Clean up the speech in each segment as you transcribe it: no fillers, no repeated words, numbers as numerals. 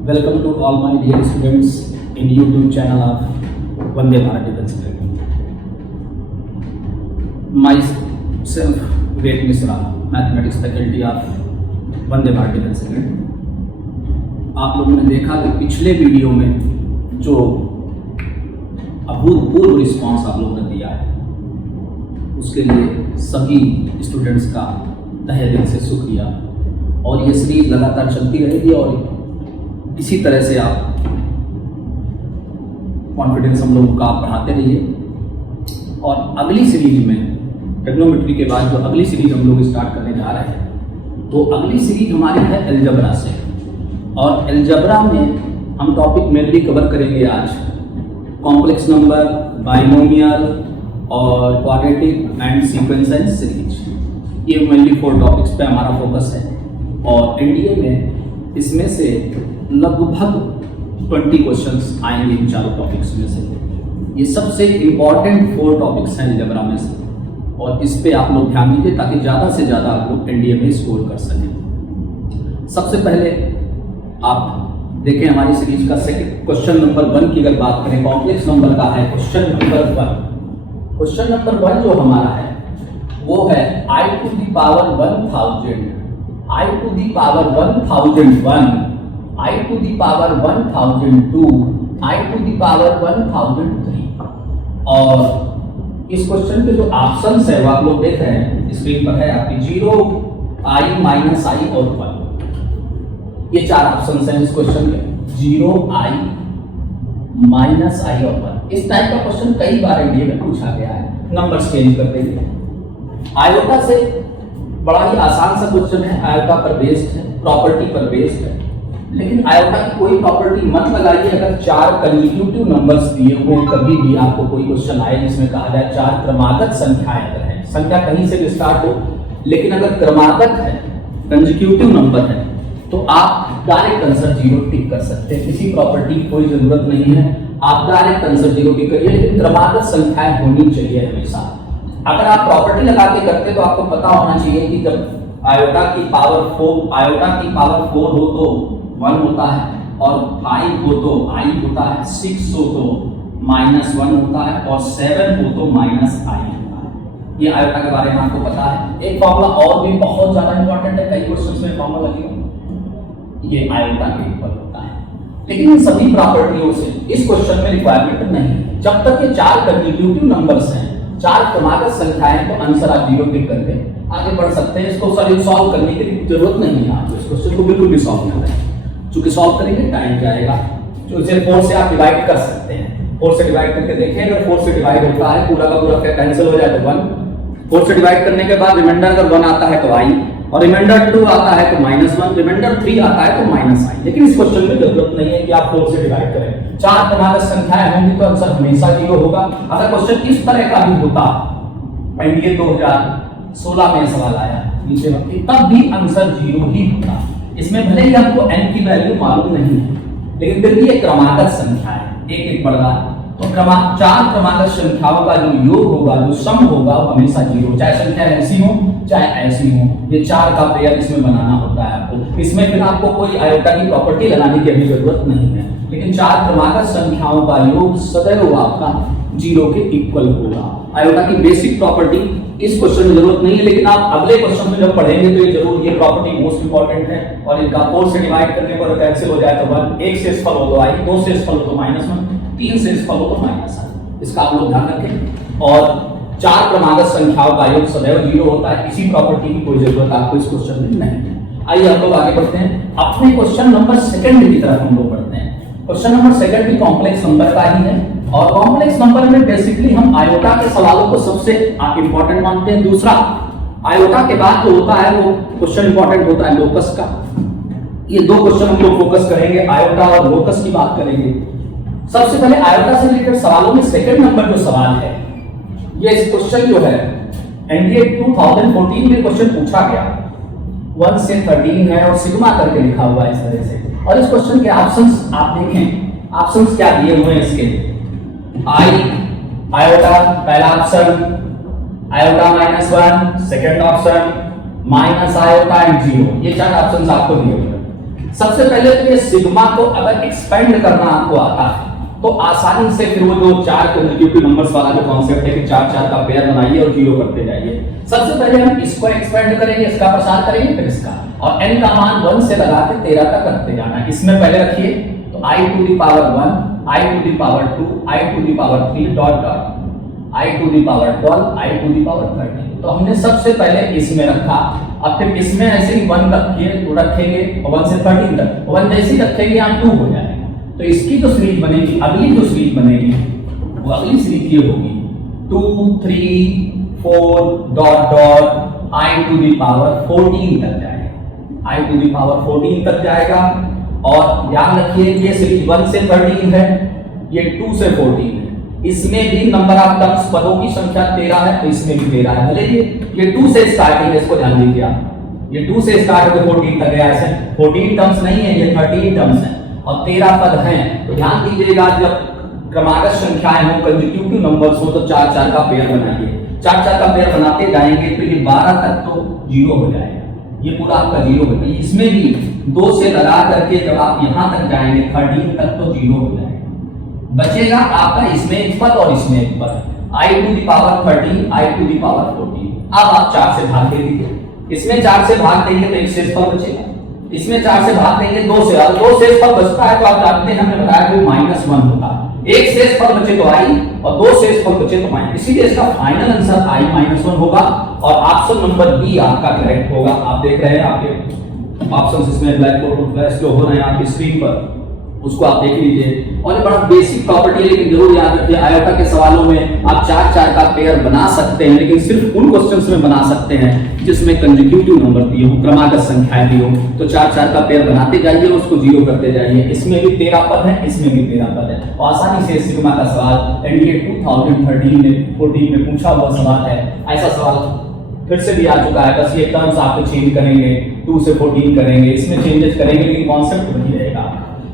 Welcome to all my dear students in YouTube channel of Vande Bharat Defence Academy. Myself Vivek Misra, Mathematics faculty of Vande Bharat Defence Academy. आप लोगों ने देखा कि पिछले video में जो अभूतपूर्व रिस्पांस आप लोगों ने दिया है उसके लिए सभी स्टूडेंट्स का तहे दिल से शुक्रिया। और ये सीरीज लगातार चलती रहेगी और इसी तरह से आप कॉन्फिडेंस हम लोगों का आप बढ़ाते रहिए। और अगली सीरीज में ट्रिग्नोमेट्री के बाद जो अगली सीरीज हम लोग स्टार्ट करने जा रहे हैं तो अगली सीरीज हमारी है एलजेब्रा से। और एलजेब्रा में हम टॉपिक मेनली कवर करेंगे आज कॉम्प्लेक्स नंबर, बाइनोमियल और quadratic and sequence and series. ये मेनली 4 टॉपिक्स पे हमारा फोकस है और एनडीए में इसमें से लगभग 20 क्वेश्चंस आएंगे इन चारों टॉपिक्स में से। ये सबसे इम्पॉर्टेंट 4 टॉपिक्स हैं एलजेब्रा में से और इस पे आप लोग ध्यान दीजिए ताकि ज़्यादा से ज़्यादा आप लोग एनडीए में स्कोर कर सकें। सबसे पहले आप देखें हमारी सीरीज का सेकंड क्वेश्चन नंबर 1 की अगर बात करें, कॉम्प्लेक्स नंबर का है क्वेश्चन नंबर 1। क्वेश्चन नंबर 1 जो हमारा है वो है I to the power 1000, I to the power 1001, I to the power 1002, I to the power 1003। और इस क्वेश्चन के जो ऑप्शंस है वो आप लोग देख रहे हैं स्क्रीन पर है आपकी 0, I, -I और 1। ये 4 ऑप्शंस हैं इस क्वेश्चन के 0, I, -I और 1। इस टाइप का क्वेश्चन कई बार एनडीए में पूछा गया है। नंबर्स चेंज करते हैं। आयोटा से बड़ा ही आसान सा क्वेश्चन है, आयोटा पर बेस्ड है, प्रॉपर्टी पर बेस्ड है। लेकिन आयोटा की कोई प्रॉपर्टी मत लगाइए अगर 4 कंसेक्यूटिव नंबर्स दिए हुए कभी भी आपको कोई क्वेश्चन आए जिसमें कहा जाए 4 क्रमागत संख्याएं अगर है, संख्या कहीं से भी स्टार्ट हो लेकिन अगर क्रमागत है, कंसेक्यूटिव नंबर है तो आप डायरेक्ट आंसर 0 टिक कर सकते हैं। किसी प्रॉपर्टी की कोई जरूरत नहीं है, आप डायरेक्ट आंसर 0 टिक करिए। लेकिन क्रमागत संख्याएं होनी चाहिए हमेशा। अगर आप प्रॉपर्टी लगा के करते तो आपको पता होना चाहिए कि जब आयोटा की पावर 4 हो तो 1 होता है और 5 हो तो I होता है, 6 हो तो -1 होता है और 7 हो तो -I होता है। ये आयोटा के बारे में आपको पता है। एक फॉर्मूला और भी बहुत ज्यादा इंपॉर्टेंट है, कई क्वेश्चंस में फॉर्मूला लगेगा, ये आयोटा के इक्वल होता है। लेकिन इन सभी प्रॉपर्टियों से इस क्वेश्चन में रिक्वायरमेंट नहीं है। जब तक ये 4 कंसेक्यूटिव नंबर्स हैं, 4 क्रमागत संख्याएं, तो आंसर आप 0 टिक करके आगे बढ़ सकते हैं। इसको सॉल्व करने की जरूरत नहीं है आपको, इस क्वेश्चन को बिल्कुल भी सॉल्व नहीं करें, क्योंकि सॉल्व करेंगे टाइम जाएगा। तो इसे 4 से आप डिवाइड कर सकते हैं। 4 से डिवाइड करके देखें, अगर 4 से डिवाइड होता है पूरा का पूरा कैंसिल हो जाए तो 1। 4 से डिवाइड करने के बाद रिमाइंडर अगर 1 आता है तो I, और रिमाइंडर 2 आता है तो -1, रिमाइंडर 3 आता है तो -I। लेकिन इस क्वेश्चन में जरूरत नहीं है कि आप 4 से डिवाइड करें। 4 क्रमागत संख्याएं होंगी तो आंसर हमेशा 0 होगा। अगर क्वेश्चन इस तरह का भी होता, एनडीए 2016 में सवाल आया नीचे वक्त, तब भी आंसर 0 ही होता। इसमें भले ही आपको n की वैल्यू मालूम नहीं है लेकिन फिर भी ये क्रमागत संख्या है, एक बढ़ रहा है तो 4 क्रमागत संख्याओं का जो योग होगा, जो सम होगा वो हमेशा 0, चाहे संख्या ऐसी हो चाहे ऐसी हो। ये 4 का पेयर इसमें बनाना होता है आपको। इसमें फिर आपको कोई आयोटा की प्रॉपर्टी लगाने की अभी जरूरत नहीं है, लेकिन 4 क्रमागत संख्याओं का योग सदैव आपका 0 के इक्वल होगा। आयोटा की बेसिक प्रॉपर्टी इस क्वेश्चन में जरूरत नहीं है, लेकिन आप अगले क्वेश्चन में जब पढ़ेंगे तो ये जरूर ये प्रॉपर्टी मोस्ट इंपॉर्टेंट है। और इनका 4 से डिवाइड करने पर कैंसिल हो जाए तो 1, 1 से इसफल हो तो I, 2 से इसफल हो तो -1, 3 से इसफल हो तो -1। इसका आप लोग ध्यान रखें। और 4 क्रमागत संख्याओं का योग सदैव 0 होता है। इसी प्रॉपर्टी की कोई जरूरत आपको इस क्वेश्चन में नहीं है। आइए हम लोग आगे बढ़ते हैं, अपने क्वेश्चन नंबर 2 की तरफ हम लोग बढ़ते हैं। क्वेश्चन नंबर 2 भी कॉम्प्लेक्स नंबर का ही है और कॉम्प्लेक्स नंबर में बेसिकली हम आयोटा के सवालों को सबसे इंपॉर्टेंट मानते हैं। दूसरा, आयोटा के बाद जो होता है वो क्वेश्चन इंपॉर्टेंट होता है लोकस का। ये 2 क्वेश्चन हम लोग फोकस करेंगे, आयोटा और लोकस की बात करेंगे। सबसे पहले आयोटा से रिलेटेड सवालों में 2 नंबर जो सवाल है, ये क्वेश्चन जो है एनडीए 2014 में क्वेश्चन पूछा गया, 1 से 13 है और सिग्मा करके लिखा हुआ है इस तरह से। और इस क्वेश्चन के ऑप्शंस आप देखें, ऑप्शंस क्या दिए हुए हैं इसके। आयोटा पहला option, iota -1 second option, minus iota and 0, ये 4 ऑप्शंस आपको दिए हुए हैं। सबसे पहले तो ये सिग्मा को अगर एक्सपेंड करना आपको आता है तो आसानी से फिर वो जो चार कंसेक्यूटिव नंबर्स वाला जो कॉन्सेप्ट है कि चार चार का पेयर बनाइए और जीरो करते जाइए। सबसे पहले हम इसको एक्सपेंड करेंगे, इसका प्रसार करेंगे, फिर इसका, और n का मान 1 से लगा के 13 तक करते जाना है। इसमें पहले रखिए तो i to the power 1, i to the power 2, i to the power 3 dot dot i to the power 12, i to the power 13। तो हमने सबसे पहले इसमें रखा, अब फिर इसमें ऐसे ही 1 रखिए तो रखेंगे 1 से 13 तक, 1 जैसे ही रखेंगे यहाँ 2 हो जाएगा। तो इसकी जो सीरीज बनेगी, अगली जो सीरीज बनेगी वो अगली सीरीज ये होगी 2, 3, 4 dot dot i to the power 14 तक जाएगा, i टू द पावर 14 तक जाएगा। और याद रखिए ये सीरीज 1 से 13 है, ये 2 से 14 है, इसमें भी नंबर ऑफ टर्म्स पदों की संख्या 13 है तो इसमें भी 13 है। भले ये 2 से स्टार्टिंग है, इसको ध्यान दीजिए आप, ये 2 से स्टार्ट होकर 14 तक गया, ऐसे 14 टर्म्स नहीं है, ये 13 टर्म्स है और 13 पद हैं। तो ध्यान दीजिएगा जब क्रमागत संख्याएं हो, कंसेक्यूटिव नंबर्स हो तो 4 4 का पेयर बनाइए, 4 4 का पेयर बनाते जाएंगे तो ये 12 तक तो जीरो हो जाएगा, ये पूरा आपका जीरो हो जाएगा। इसमें भी 2 से लगा करके जब आप यहां तक जाएंगे 13 तक तो जीरो हो जाएगा, बचेगा आपका इसमें एक पद और इसमें एक पद, i to the power 13, i to the power 14। अब आप 4 से भाग दे दीजिए, इसमें 4 से भाग देंगे तो एक शेषफल बचेगा, इसमें 4 से भाग देंगे 2 से, और 2 शेषफल बचता है तो आप जानते हैं हमने बताया कि -1 होता है, एक शेषफल बचे तो i और 2 शेषफल बचे तो माइनस, इसीलिए इसका फाइनल आंसर i-1 होगा और ऑप्शन नंबर बी आपका करेक्ट होगा। आप देख रहे हैं आपके ऑप्शंस इसमें ब्लैक बोर्ड पर फ्लैश जो हो रहे हैं आपकी स्क्रीन पर, उसको आप देख लीजिए। और ये बड़ा बेसिक प्रॉपर्टी है, लेकिन जरूर याद रखिए आयोटा के सवालों में आप 4 4 का पेयर बना सकते हैं, लेकिन सिर्फ उन क्वेश्चंस में बना सकते हैं जिसमें कंसेक्यूटिव नंबर दिए हो, क्रमागत संख्याएं दी हो। तो 4 4 का पेयर बनाते जाइए, उसको जीरो करते जाइए। इसमें भी 13 पद है, इसमें भी 13 पद है। और आसानी से सिग्मा का सवाल एनडीए 2013 में 14 में पूछा हुआ सवाल है, ऐसा सवाल फिर से भी आ चुका है, बस ये टर्म्स आपको चेंज करेंगे, 2 से 14 करेंगे, इसमें चेंजेस करेंगे, लेकिन कॉन्सेप्ट वही रहेगा।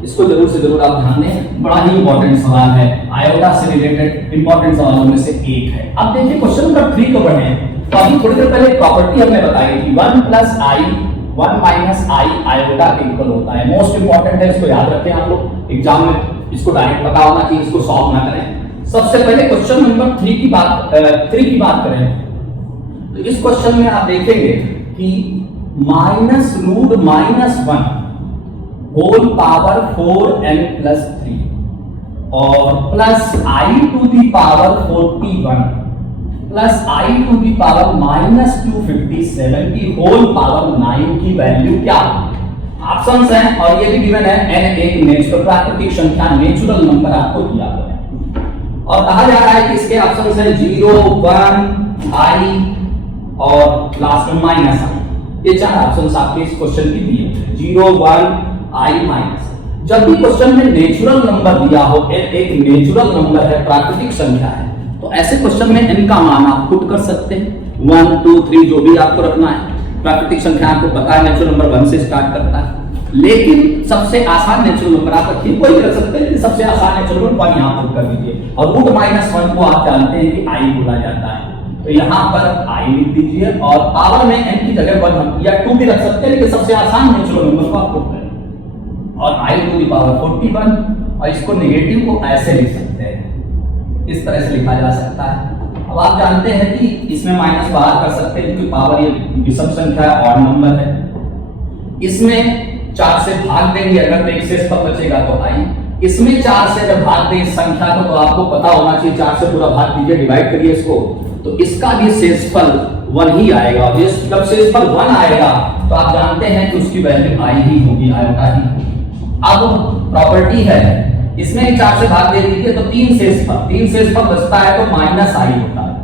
इसको जरूर से जरूर आप ध्यान दें, बड़ा ही इंपॉर्टेंट सवाल है, आयोटा से रिलेटेड इंपॉर्टेंट सवालों में से एक है। अब देखिए क्वेश्चन नंबर 3 को बढ़े, तो अभी थोड़ी देर पहले प्रॉपर्टी हमने बताई थी 1 + i 1 - i आयोटा के इक्वल होता है। मोस्ट इंपॉर्टेंट है, इसको याद रखें आप लोग, एग्जाम में इसको डायरेक्ट पता होना चाहिए, इसको सॉल्व ना करें। सबसे पहले क्वेश्चन नंबर 3 की बात करें तो इस क्वेश्चन में आप देखेंगे कि -√-1 होल पावर 4n + 3 और plus i to the power 41 plus i to the power -257 की होल पावर 9 की वैल्यू क्या होगी? ऑप्शंस हैं और ये भी गिवन है, n एक नेचुरल प्राकृतिक संख्या, नेचुरल नंबर आपको दिया हुआ है और कहा जा रहा है कि इसके ऑप्शंस हैं 0, 1, i और लास्ट में -i। ये 4 ऑप्शंस आपके इस क्वेश्चन की दिए हैं, 0, 1, i-। जब भी क्वेश्चन में नेचुरल नंबर दिया हो, एक नेचुरल नंबर है, प्राकृतिक संख्या है, तो ऐसे क्वेश्चन में n का मान आप पुट कर सकते हैं, 1, 2, 3 जो भी आपको रखना है। प्राकृतिक संख्या आपको पता है नेचुरल नंबर 1 से स्टार्ट करता है, लेकिन सबसे आसान नेचुरल नंबर आप रखिए, कोई कर सकते हैं, लेकिन सबसे आसान नेचुरल नंबर 1 यहाँ पुट कर दीजिए। और √-1 को आप जानते हैं कि i बोला जाता है, तो यहाँ पर i लिख दीजिए और पावर में n की जगह 1 या 2 भी रख सकते हैं, लेकिन सबसे आसान नेचुरल नंबर को आप पुट करें और i टू द पावर 41 और इसको नेगेटिव को ऐसे लिख सकते हैं, इस तरह से लिखा जा सकता है। अब आप जानते हैं कि इसमें माइनस बाहर कर सकते हैं क्योंकि पावर ये विषम संख्या है, ऑड नंबर है। इसमें 4 से भाग देंगे अगर तो एक शेषफल बचेगा तो i, इसमें 4 से जब भाग दें संख्या को तो आपको पता होना चाहिए 4 से पूरा भाग दीजिए, डिवाइड करिए इसको, तो इसका भी शेषफल 1 ही आएगा। जब शेषफल 1 आएगा तो आप जानते हैं कि उसकी वैल्यू i ही होगी, आयोटा ही। अब प्रॉपर्टी है, इसमें 4 से भाग दे दीजिए तो 3 शेषफल बचता है तो -i होता है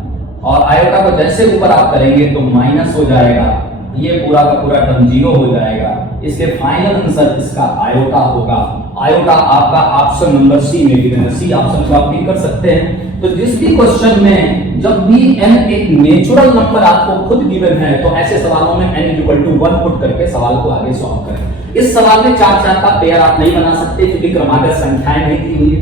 और आयोटा को जैसे ऊपर आप करेंगे तो माइनस हो जाएगा, ये पूरा का पूरा टर्म 0 हो जाएगा। इसके फाइनल आंसर इसका आयोटा होगा। आयोटा आपका ऑप्शन नंबर सी में गिवन है, सी ऑप्शन को आप भी कर सकते हैं। तो जिस भी क्वेश्चन में जब भी n एक नेचुरल नंबर आपको खुद गिवन है तो ऐसे सवालों में n = 1 पुट करके सवाल को आगे सॉल्व करें। इस सवाल में 4 4 का पेयर आप नहीं बना सकते क्योंकि क्रमागत संख्याएं नहीं दी हुई है,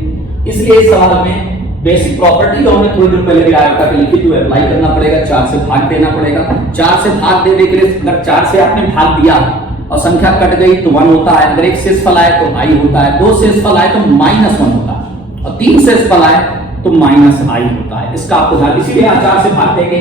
इसलिए इस सवाल में बेसिक प्रॉपर्टी जो हमने थोड़ी देर पहले भी आयोटा के लिखी थी अप्लाई करना पड़ेगा, 4 से भाग देना पड़ेगा। 4 से भाग देने के लिए अगर 4 से आपने भाग दिया और संख्या कट गई तो 1 होता है, अगर एक शेषफल आए तो i होता है, 2 शेषफल आए तो -1 होता है, और 3 शेषफल आए तो -i होता है। इसका आपको ध्यान, इसीलिए यहाँ 4 से भाग देंगे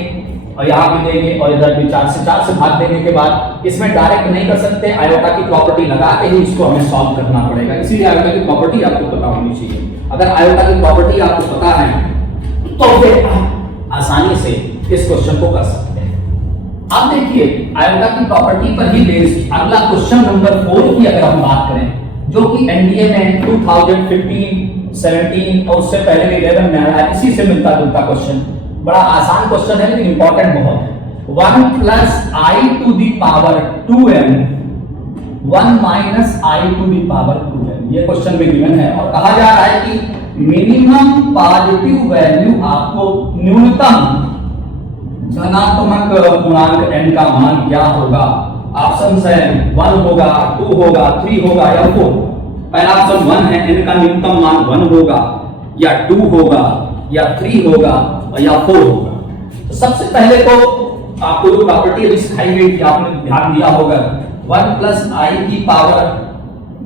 और यहाँ भी देंगे और इधर भी 4 से भाग देने के बाद इसमें डायरेक्ट नहीं कर सकते, आयोटा की प्रॉपर्टी लगा के ही इसको हमें सॉल्व करना पड़ेगा। इसीलिए आयोटा की प्रॉपर्टी आपको पता होनी चाहिए। अगर आयोटा की प्रॉपर्टी आपको पता है तो फिर आप आसानी से इस क्वेश्चन को कर सकते हैं। अब देखिए आयोटा की प्रॉपर्टी पर ही बेस्ड अगला क्वेश्चन नंबर 4 की अगर हम बात करें, जो कि एनडीए में 2015, 17 और उससे पहले भी 11 में आया, इसी से मिलता जुलता क्वेश्चन, बड़ा आसान क्वेश्चन है लेकिन इंपॉर्टेंट बहुत है। 1 plus i to the power 2m 1 minus i to the power 2m, ये क्वेश्चन में गिवन है और कहा जा रहा है कि मिनिमम पॉजिटिव वैल्यू आपको न्यूनतम धनात्मक पूर्णांक n का मान क्या होगा। ऑप्शन है 1 होगा, 2 होगा, 3 होगा या 4। पहला ऑप्शन 1 है, n का न्यूनतम मान 1 होगा या 2 होगा या 3 होगा या 4 होगा। तो सबसे पहले तो आपको जो प्रॉपर्टी अभी सिखाई गई थी आपने ध्यान दिया होगा, 1 प्लस आई की पावर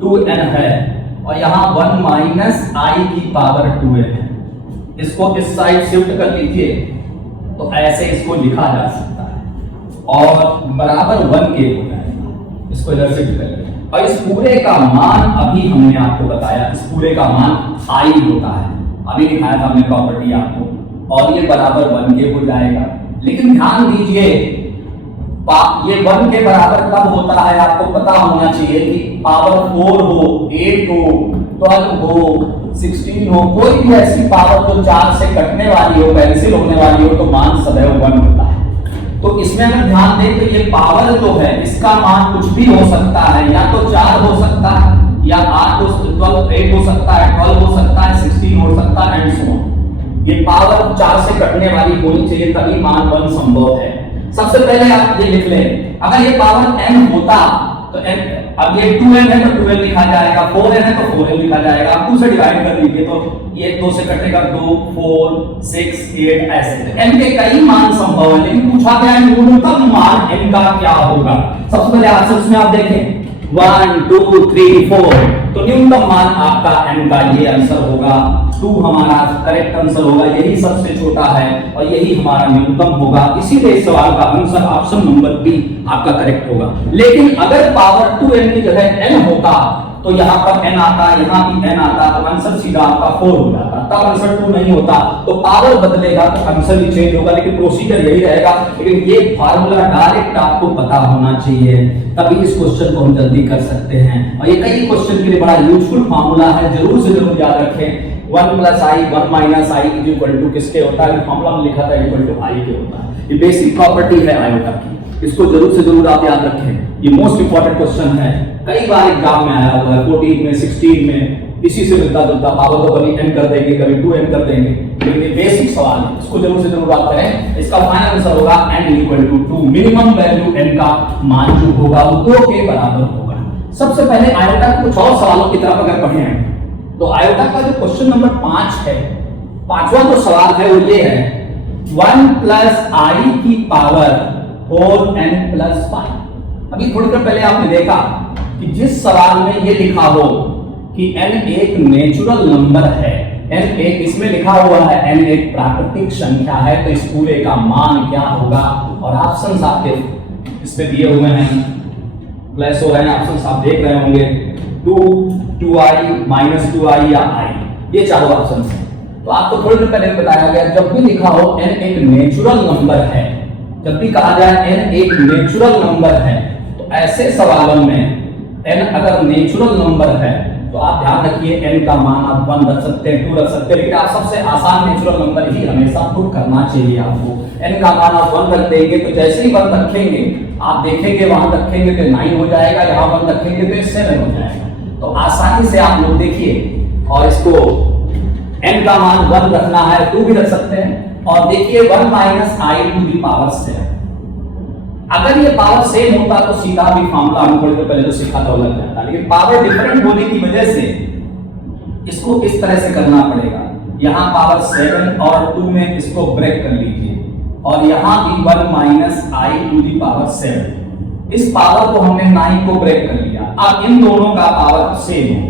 2n है और यहाँ 1 माइनस आई की पावर 2n है। इसको इस साइड शिफ्ट कर लीजिए तो ऐसे इसको लिखा जा सकता है और बराबर 1 के हो जाएगा। इसको इधर से कर लेंगे और इस पूरे का मान अभी हमने आपको बताया, इस पूरे का मान i होता है, अभी दिखाया था हमने प्रॉपर्टी आपको, और ये बराबर 1 के हो जाएगा। लेकिन ध्यान दीजिए ये 1 के बराबर कब होता है आपको पता होना चाहिए कि पावर 4 हो, 8 हो, 12 हो, 16 हो, कोई भी ऐसी पावर जो 4 से कटने वाली हो, कैंसिल होने वाली हो, तो मान सदैव 1 होता है। तो इसमें अगर ध्यान दें तो ये पावर जो है इसका मान कुछ भी हो सकता है, या तो 4 हो सकता है या 8 हो सकता है, 12 हो सकता है, 16 हो सकता है एंड सो ऑन। ये पावर 4 से कटने वाली होनी चाहिए तभी मान 1 संभव है। सबसे पहले आप ये लिख लें, अगर ये पावर n होता तो n, अब ये 2n है तो 2n लिखा जाएगा, 4n है तो 4n लिखा जाएगा। आप 2 से डिवाइड कर दीजिए तो ये 2 से कटेगा 2, 4, 6, 8 ऐसे। तो n के कई मान संभव है लेकिन पूछा गया है न्यूनतम मान n का क्या होगा। सबसे पहले आंसर में आप देखें 1, 2, 3, 4, तो न्यूनतम मान आपका n का ये आंसर होगा। 2 हमारा करेक्ट आंसर होगा, यही सबसे छोटा है और यही हमारा न्यूनतम होगा। इसीलिए इस सवाल का आंसर ऑप्शन नंबर बी आपका करेक्ट होगा। लेकिन अगर पावर 2n की जगह n होता तो यहाँ पर n आता, यहाँ भी n आता, तो आंसर सीधा आपका 4 हो जाता। तब आंसर 2 नहीं होता, तो पावर बदलेगा तो आंसर भी चेंज होगा, लेकिन प्रोसीजर यही रहेगा। लेकिन ये फार्मूला डायरेक्ट आपको पता होना चाहिए, तभी इस क्वेश्चन को हम जल्दी कर सकते हैं। और ये कई क्वेश्चन के लिए बड़ा यूजफुल फार्मूला है, जरूर से जरूर याद रखें। 1 plus i 1 minus i is equal to किसके होता है, फार्मूला में लिखा था इक्वल टू आई के होता है। ये बेसिक प्रॉपर्टी है आयोटा की, इसको जरूर से जरूर आप याद रखें। ये मोस्ट इंपॉर्टेंट क्वेश्चन है, कई बार एग्जाम में आया हुआ है, 14 में, 16 में, इसी से मिलता जुलता। पावर तो कभी n कर देंगे, कभी 2n कर देंगे, लेकिन ये बेसिक सवाल है, इसको जरूर से जरूर आप करें। इसका फाइनल आंसर होगा n equal to 2। Minimum value n का मान जो होगा वो 2 के बराबर होगा। सबसे पहले आयोटा के कुछ और सवालों की तरफ अगर बढ़े हैं तो आयोटा का जो क्वेश्चन नंबर 5 है, पांचवा जो सवाल है वो ये है 1 प्लस आई की पावर 4n प्लस 5। अभी थोड़ी देर पहले आपने देखा कि जिस सवाल में ये लिखा हो कि n एक नेचुरल नंबर है, n एक इसमें लिखा हुआ है n एक प्राकृतिक संख्या है, तो इस पूरे का मान क्या होगा। और ऑप्शंस आपके इस पे दिए हुए हैं, प्लस हो रहे हैं ऑप्शंस आप देख रहे होंगे, 2, 2i, -2i या i, ये चारों ऑप्शंस हैं। तो आपको थोड़ी देर पहले बताया गया जब भी लिखा हो n एक नेचुरल नंबर है, जब भी कहा जाए n एक नेचुरल नंबर है, तो ऐसे सवालों में n अगर नेचुरल नंबर है तो आप ध्यान रखिए n का मान आप 1 रख सकते हैं, 2 रख सकते हैं, लेकिन आप सबसे आसान नेचुरल नंबर ही हमेशा पुट करना चाहिए आपको। n का मान आप 1 रख देंगे तो जैसे ही 1 रखेंगे आप देखेंगे वहां रखेंगे तो 9 हो जाएगा, यहाँ 1 रखेंगे तो 7 हो जाएगा। तो आसानी से आप लोग देखिए, और इसको n का मान 1 रखना है 2 भी रख सकते हैं। और देखिए 1 minus i to the power 7, अगर ये पावर सेम होता तो सीधा भी फार्मूला हम थोड़ी देर पहले जो सीखा था वो लग जाता, लेकिन पावर डिफरेंट होने की वजह से इसको इस तरह से करना पड़ेगा। यहाँ पावर 7 और 2 में इसको ब्रेक कर लीजिए, और यहाँ भी 1 minus i to the power 7, इस पावर को हमने 9 को ब्रेक कर लिया। अब इन दोनों का पावर सेम है,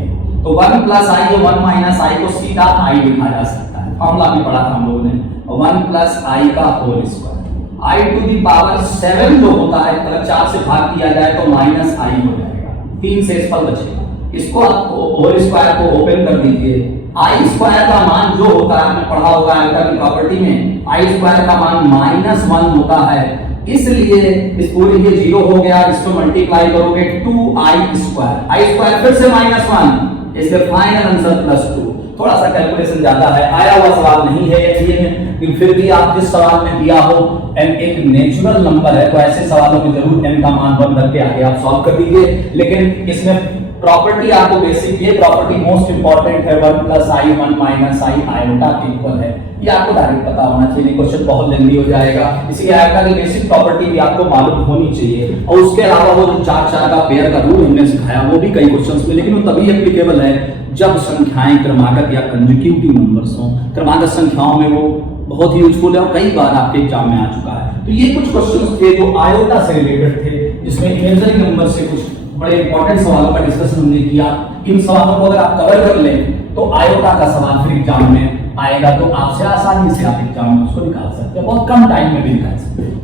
तो 1 प्लस आई और 1 माइनस आई को सीधा आई लिखा जा सकता है, फॉर्मूला भी पढ़ा था हम लोगों ने, 1 प्लस आई का whole square. I to the power 7 जो होता है, अगर 4 से भाग किया जाए तो माइनस आई हो जाएगा, 3 से इस पर बचेगा। इसको आप होल स्क्वायर को ओपन कर दीजिए। आई स्क्वायर का मान जो होता है, आपने पढ़ा होगा एंकर की प्रॉपर्टी में, आई स्क्वायर का मान -1 होता है, इसलिए इस पूरी ये 0 हो गया, इसको मल्टीप्लाई करोगे 2i स्क्वायर, आई स्क्वायर फिर से -1, इसलिए फाइनल आंसर +2। थोड़ा सा कैलकुलेशन ज्यादा है, आया हुआ सवाल नहीं है ये, लेकिन फिर भी आप जिस सवाल में दिया हो n एक नेचुरल नंबर है, तो ऐसे सवालों में जरूर n का मान 1 रख के आगे आप सॉल्व कर दीजिए। लेकिन इसमें प्रॉपर्टी आपको बेसिक, ये प्रॉपर्टी मोस्ट इंपॉर्टेंट है, 1 plus i 1 minus I iota के इक्वल है, ये आपको डायरेक्ट पता होना चाहिए, क्वेश्चन बहुत लेंथी हो जाएगा। इसी आयोटा की बेसिक प्रॉपर्टी भी आपको मालूम होनी चाहिए, और उसके अलावा वो जो 4-4 का पेयर का रूल हमने सिखाया वो भी कई क्वेश्चंस में, लेकिन वो तभी एप्लीकेबल है जब संख्याएं क्रमागत या कंसेक्यूटिव नंबर्स हों। क्रमागत संख्याओं में वो बहुत ही यूजफुल है और कई बार आपके एग्जाम में आ चुका है। तो ये कुछ क्वेश्चंस थे जो आयोटा से रिलेटेड थे, जिसमें इमेजिनरी नंबर से कुछ बड़े इंपॉर्टेंट सवालों का डिस्कशन हमने किया। इन सवालों को अगर आप कवर कर लें तो आयोटा का सवाल फिर एग्जाम में आएगा, तो आपसे आसानी से आप एग्जाम में उसको निकाल सकते हैं, बहुत कम टाइम में भी निकाल सकते हैं।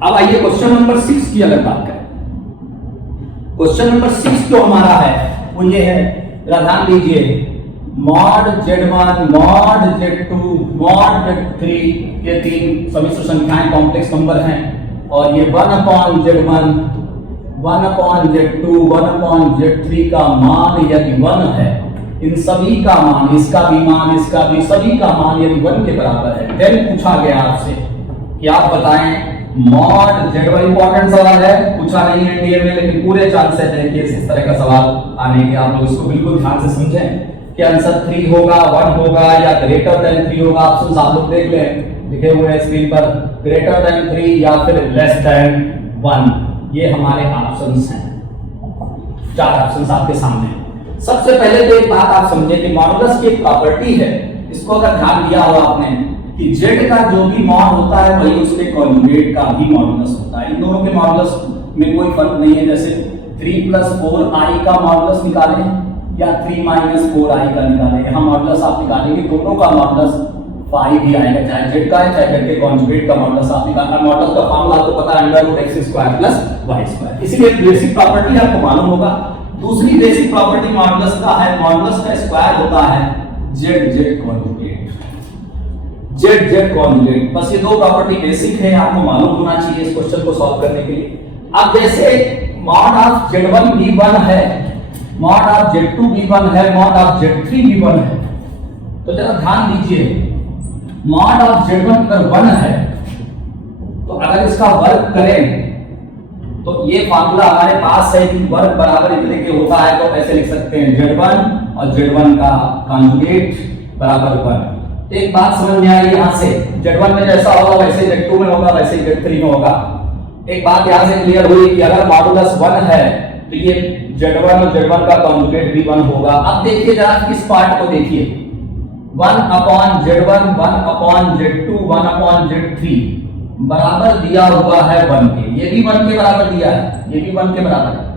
अब आइए क्वेश्चन नंबर 6 की अगर बात करें, क्वेश्चन नंबर 6 जो हमारा है वो ये है, ध्यान दीजिए, mod Z1 mod Z2 mod Z3, ये 3 समिश्र संख्याएं कॉम्प्लेक्स नंबर हैं, और ये 1/Z1 1/Z2 1/Z3 का मान यदि 1 है, इन सभी का मान, इसका भी मान, इसका भी, सभी का मान यदि 1 के बराबर है, देन पूछा गया आपसे कि आप बताएं मॉड Z1, इंपॉर्टेंट सवाल है, पूछा नहीं है एनडीए में, लेकिन पूरे चांसेस है कि इस तरह का सवाल आने के, आप लोग इसको बिल्कुल ध्यान से समझें कि आंसर 3 होगा, 1 होगा या ग्रेटर देन 3 होगा। ऑप्शंस आप लोग देख लें, लिखे हुए हैं स्क्रीन पर, ग्रेटर देन 3 या फिर लेस देन 1, ये हमारे ऑप्शंस हैं, 4 ऑप्शंस आपके सामने हैं। सबसे पहले तो एक बात आप समझे कि मॉडुलस की एक प्रॉपर्टी है, इसको अगर ध्यान दिया हो आपने कि z का जो भी मॉड होता है वही उसके कॉन्जुगेट का भी मॉडुलस होता है। इन दोनों के मॉडुलस में कोई फर्क नहीं है, जैसे 3 + 4i का मॉडुलस निकालें या 3 - 4i का निकालें, यहाँ मॉडुलस आप निकालेंगे दोनों का मॉडुलस 5 ही आएगा, चाहे z का है चाहे z के कॉन्जुगेट का मॉडुलस आप निकालना। मॉडुलस का फॉर्मूला आपको पता है, √x² + y², इसीलिए बेसिक प्रॉपर्टी आपको मालूम होगा। दूसरी बेसिक प्रॉपर्टी मॉडुलस का है, मॉडुलस का स्क्वायर होता है z कॉन्जुगेट, z कॉन्जुगेट। बस ये 2 प्रॉपर्टी बेसिक है, आपको मालूम होना चाहिए इस क्वेश्चन को सॉल्व करने के लिए। अब जैसे मॉड ऑफ Z1 भी 1 है, मॉड ऑफ Z2 भी 1 है, मॉड ऑफ Z3 भी 1 है, तो जरा ध्यान दीजिए, मॉड ऑफ Z1 अगर 1 है तो अगर इसका वर्ग करें तो ये फार्मूला हमारे पास है कि वर्ग बराबर इतने के होता है, तो ऐसे लिख सकते हैं Z1 और Z1 का कॉन्जुगेट बराबर 1। एक बात समझ में आ रही है, यहाँ से Z1 में जैसा होगा वैसे Z2 में होगा, वैसे Z3 में होगा। एक बात यहाँ से क्लियर हुई कि अगर मॉडुलस 1 है तो ये Z1 और Z1 का कॉन्जुगेट भी 1 होगा। अब देखिए जरा इस पार्ट को देखिए, 1/Z1 1/Z2 1/Z3 बराबर दिया हुआ है 1 के, ये भी 1 के बराबर दिया है, ये भी 1 के बराबर है।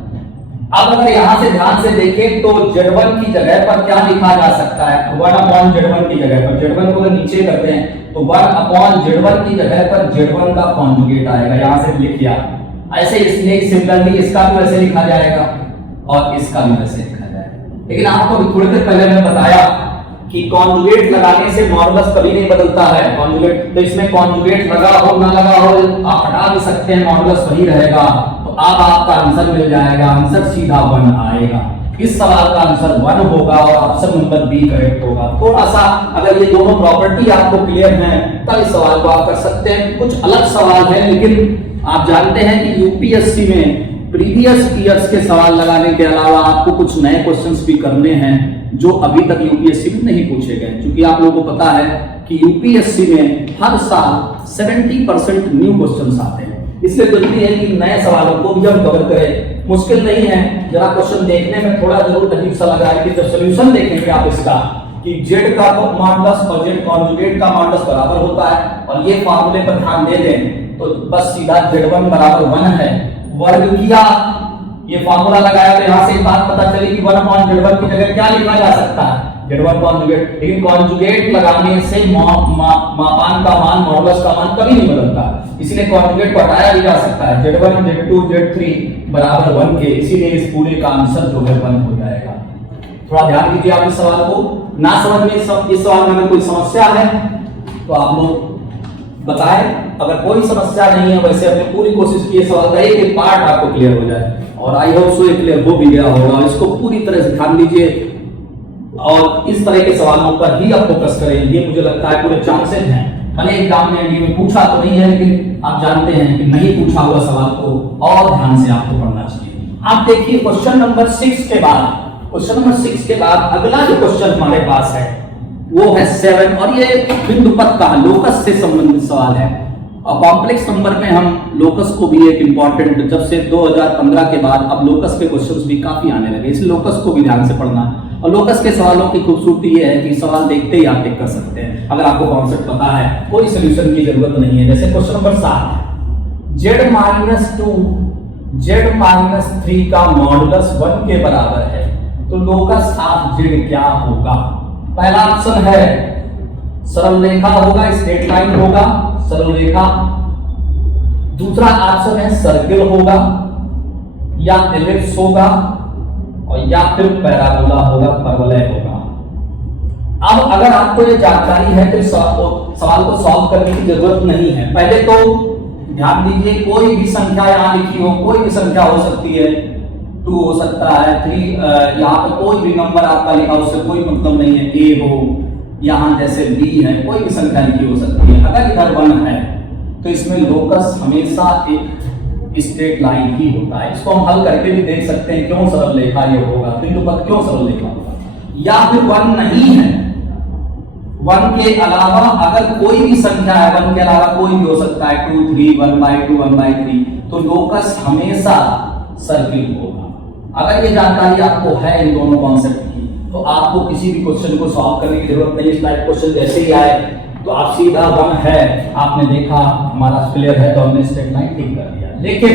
अब अगर यहां से ध्यान से देखें तो Z1 की जगह पर क्या लिखा जा सकता है, 1/Z1 की जगह पर, Z1 को अगर नीचे करते हैं तो 1/Z1 की जगह पर Z1 का कॉन्जुगेट आएगा, यहां से लिख दिया। ऐसे इसलिए सिमिलरली इसका भी वैसे लिखा जाएगा और इसका भी वैसे लिखा जाएगा। लेकिन आपको थोड़ी देर पहले मैंने बताया कि कॉन्जुगेट लगाने से मॉडुलस कभी नहीं बदलता है, कॉन्जुगेट, तो इसमें कॉन्जुगेट लगा हो ना लगा हो आप हटा भी सकते हैं, मॉडुलस वही रहेगा। तो अब आपका आंसर मिल जाएगा, आंसर सीधा 1 आएगा। इस सवाल का आंसर 1 होगा और ऑप्शन नंबर बी करेक्ट होगा। थोड़ा सा अगर ये दोनों प्रॉपर्टी आपको क्लियर हैं तब इस सवाल को आप कर सकते हैं। कुछ अलग सवाल है, लेकिन आप जानते हैं कि यूपीएससी में प्रीवियस ईयर्स के सवाल लगाने के अलावा आपको कुछ नए क्वेश्चंस भी करने हैं जो अभी तक यूपीएससी में नहीं पूछे गए, क्योंकि आप लोगों को पता है कि यूपीएससी में हर साल 70% न्यू क्वेश्चंस आते हैं, इसलिए जरूरी है कि नए सवालों को भी हम कवर करें। मुश्किल नहीं है, जरा क्वेश्चन देखने में थोड़ा जरूर अजीब सा लगा है कि जब सोल्यूशन देखेंगे आप इसका कि z का मॉडुलस और z कॉन्जुगेट का मॉडुलस बराबर होता है और ये फार्मूले पर ध्यान दे दें तो बस सीधा Z1 बराबर 1 है वर्ग किया, ये फॉर्मूला लगाया, तो यहां से एक बात पता चली कि 1/Z1 की जगह क्या लिखा जा सकता है, Z1 कॉन्जुगेट। लेकिन कॉन्जुगेट लगाने से मापांक का मान, मॉडुलस का मान कभी नहीं बदलता, इसलिए कॉन्जुगेट को हटाया भी जा सकता है। Z1 Z2 Z3 बराबर 1 के, इसीलिए इस पूरे का आंसर जो है 1 हो जाएगा। थोड़ा ध्यान दीजिए आप इस सवाल को, ना समझ में इस सवाल में अगर कोई समस्या है तो आप लोग बताएं, अगर कोई समस्या नहीं है वैसे अपनी पूरी कोशिश की सवाल का एक एक पार्ट आपको क्लियर हो जाए, और आई होप सो क्लियर हो भी गया होगा। इसको पूरी तरह से ध्यान दीजिए और इस तरह के सवालों पर ही आप फोकस करें, ये मुझे लगता है पूरे चांसेस हैं। भले एग्जाम में पूछा तो नहीं है, लेकिन आप जानते हैं कि नहीं पूछा हुआ सवाल को और ध्यान से आपको पढ़ना चाहिए। आप देखिए क्वेश्चन नंबर 6 के बाद, क्वेश्चन नंबर 6 के बाद अगला जो क्वेश्चन हमारे पास है वो है 7, और ये बिंदु पथ का लोकस से संबंधित सवाल है। और कॉम्प्लेक्स नंबर में हम लोकस को भी एक इंपॉर्टेंट, जब से 2015 के बाद अब लोकस के क्वेश्चंस भी काफी आने लगे, इसलिए लोकस को भी ध्यान से पढ़ना। और लोकस के सवालों की खूबसूरती ये है कि सवाल देखते ही आप टिक कर सकते हैं, अगर आपको कॉन्सेप्ट पता है, कोई सोल्यूशन की जरूरत नहीं है। जैसे क्वेश्चन नंबर 7, Z-2 Z-3 का मॉडुलस 1 के बराबर है, तो लोकस ऑफ Z क्या होगा? पहला ऑप्शन है सरल रेखा होगा, स्ट्रेट लाइन होगा, सरल रेखा। दूसरा ऑप्शन है सर्किल होगा, या एलिप्स होगा, और या फिर पैराबोला होगा, परवलय होगा। अब अगर आपको ये जानकारी है तो सवाल को सॉल्व करने की जरूरत नहीं है। पहले तो ध्यान दीजिए, कोई भी संख्या यहां लिखी हो, कोई भी संख्या हो सकती है, 2 हो सकता है, 3, यहाँ पे कोई भी नंबर आपका लिखा उससे कोई मतलब नहीं है, A हो, यहाँ जैसे B है, कोई भी संख्या लिखी हो सकती है। अगर इधर 1 है तो इसमें लोकस हमेशा एक स्ट्रेट लाइन ही होता है। इसको हम हल करके भी देख सकते हैं क्यों सरल रेखा ये होगा, बिंदु पथ क्यों सरल रेखा होगा। या फिर 1 नहीं है, 1 के अलावा अगर कोई भी संख्या है, 1 के अलावा कोई भी हो सकता है, 2, 3, 1/2, 1/3, तो लोकस हमेशा सर्किल होगा। अगर ये जानकारी आपको है इन दोनों कॉन्सेप्ट की, तो आपको किसी भी क्वेश्चन को सॉल्व करने की जरूरत नहीं। इस टाइप क्वेश्चन जैसे ही आए तो आप सीधा 1 है, आपने देखा हमारा क्लियर है तो हमने स्ट्रेट लाइन टिक कर दिया। लेकिन